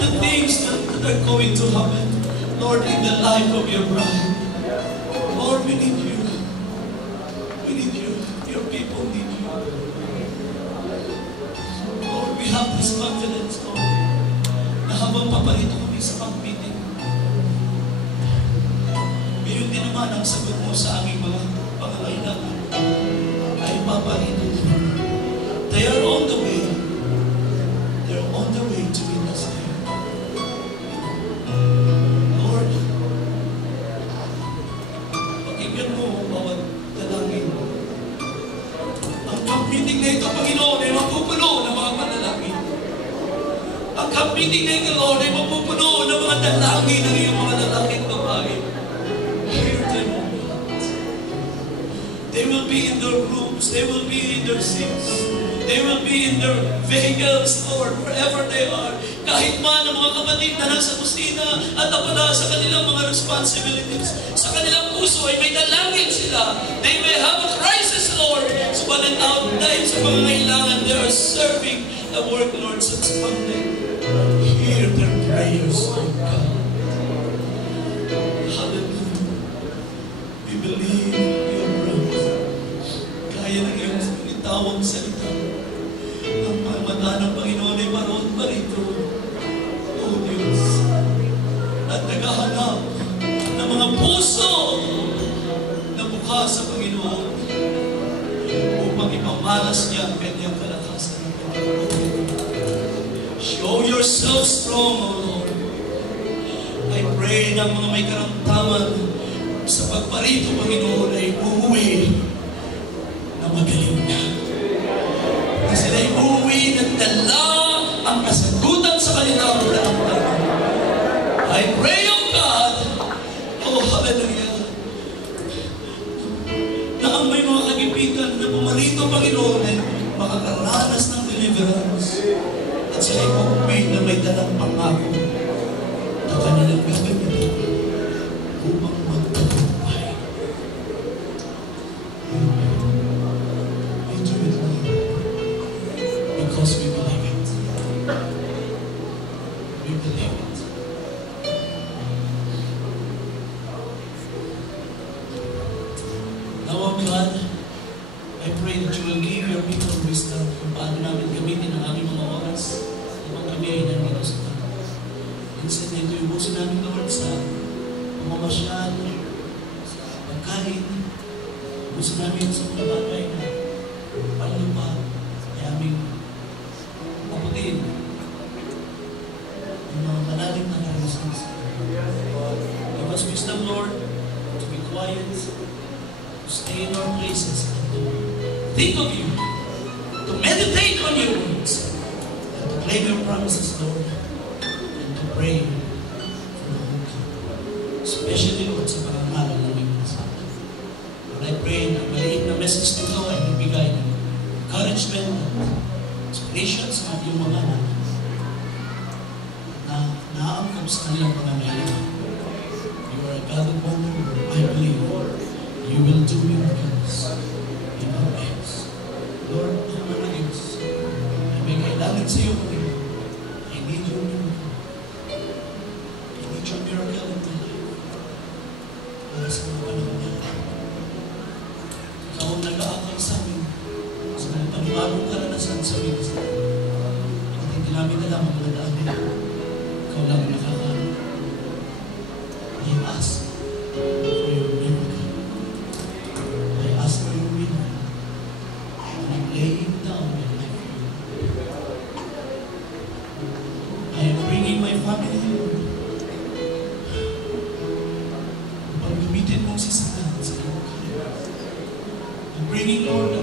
the things that are going to happen, Lord, in the life of your bride. Lord, we need you. We need you. Your people need you. Lord, we have this confidence, Lord, na habang paparito kami sa pag-meeting, gayon din naman ang sagot mo sa aming mga pangangailangan ay paparito. They are on the way. They're on the way to meet us there. Lord, pakinggan mo ang bawat dalangin. Ang camp-meeting na ito, Panginoon, ay mapupuno ng mga panalangin. Ang camp-meeting na ito, Lord, ay mapupuno ng mga dalangin ng iyong mga lalaking babae. Hear them, O God. They will be in their rooms. They will be in their seats. They will be in their vehicles, Lord, wherever they are. Kahit man ang mga kapatid na nasa kusina at napala sa kanilang mga responsibilities, sa kanilang puso ay may dalangin sila. They may have a crisis, Lord. Subalit out dahil sa mga kailangan, they are serving the work, Lord, sa Sunday. Hear their prayers, Lord God. Hallelujah. We believe your promise. Kaya ng iyong itawang salita. Ang mga mata ng Panginoon ay maroon pa rito, O Diyos, at naghahanap ng mga puso na bukas sa Panginoon upang ipamalas niya ang kanyang kalakasan. Show yourself strong, O Lord. I pray na mga may karamdaman sa pagparito, Panginoon, ay uuwi na magaling na. Na sila'y uuwi na dala ang kasagutan sa kanilang karamdaman. I pray, O God, oh hallelujah, na ang may mga kagipitan na pumarito, Panginoon, ay makakaranas ng deliverance. At sila'y uuwi na may dalang pangako na kanilang gagamitin upang magtagumpay. We do it, Lord, because we believe it. We believe it. Now, O God, I pray that you will give your people wisdom kung paano namin gamitin ang aming mga oras upang kami ay nandito sa Panginoon. Minsan na ito iubusin namin, Lord, sa pamamasyal, sa pagkain. Iubusin namin sa mga bagay na palupa ay aming kapatid. Yung mga malalim na naranasan. Give us wisdom, Lord, to be quiet, to stay in our places, and to think of you, to meditate on your words, and to claim your promises, Lord, and to pray for the whole country, especially, Lord, sa parangalan ng iyong mensahe. Lord, I pray na maliit na message nito ay ibigay ng encouragement at inspiration sa iyong mga anak na naangkop sa kanilang mga ngayon. You are a God of wonder. I believe you will do miracles in our lives. Lord, ang mga Diyos, ay may kailangan sa iyo, Panginoon. I need your miracle. I need your miracle in my life. Para sa mga panahon natin. Ikaw ang nag-aakay sa amin sa mga panibagong karanasan sa ministry. At hindi namin alam ang mga daan nila. Ikaw lang ang nakakaano. I ask for your miracle. I ask for your miracle. And I'm laying down my life for you. I am bringing my family here. Upang gamitin mong si Satan sa iyong kaya. I'm bringing, Lord,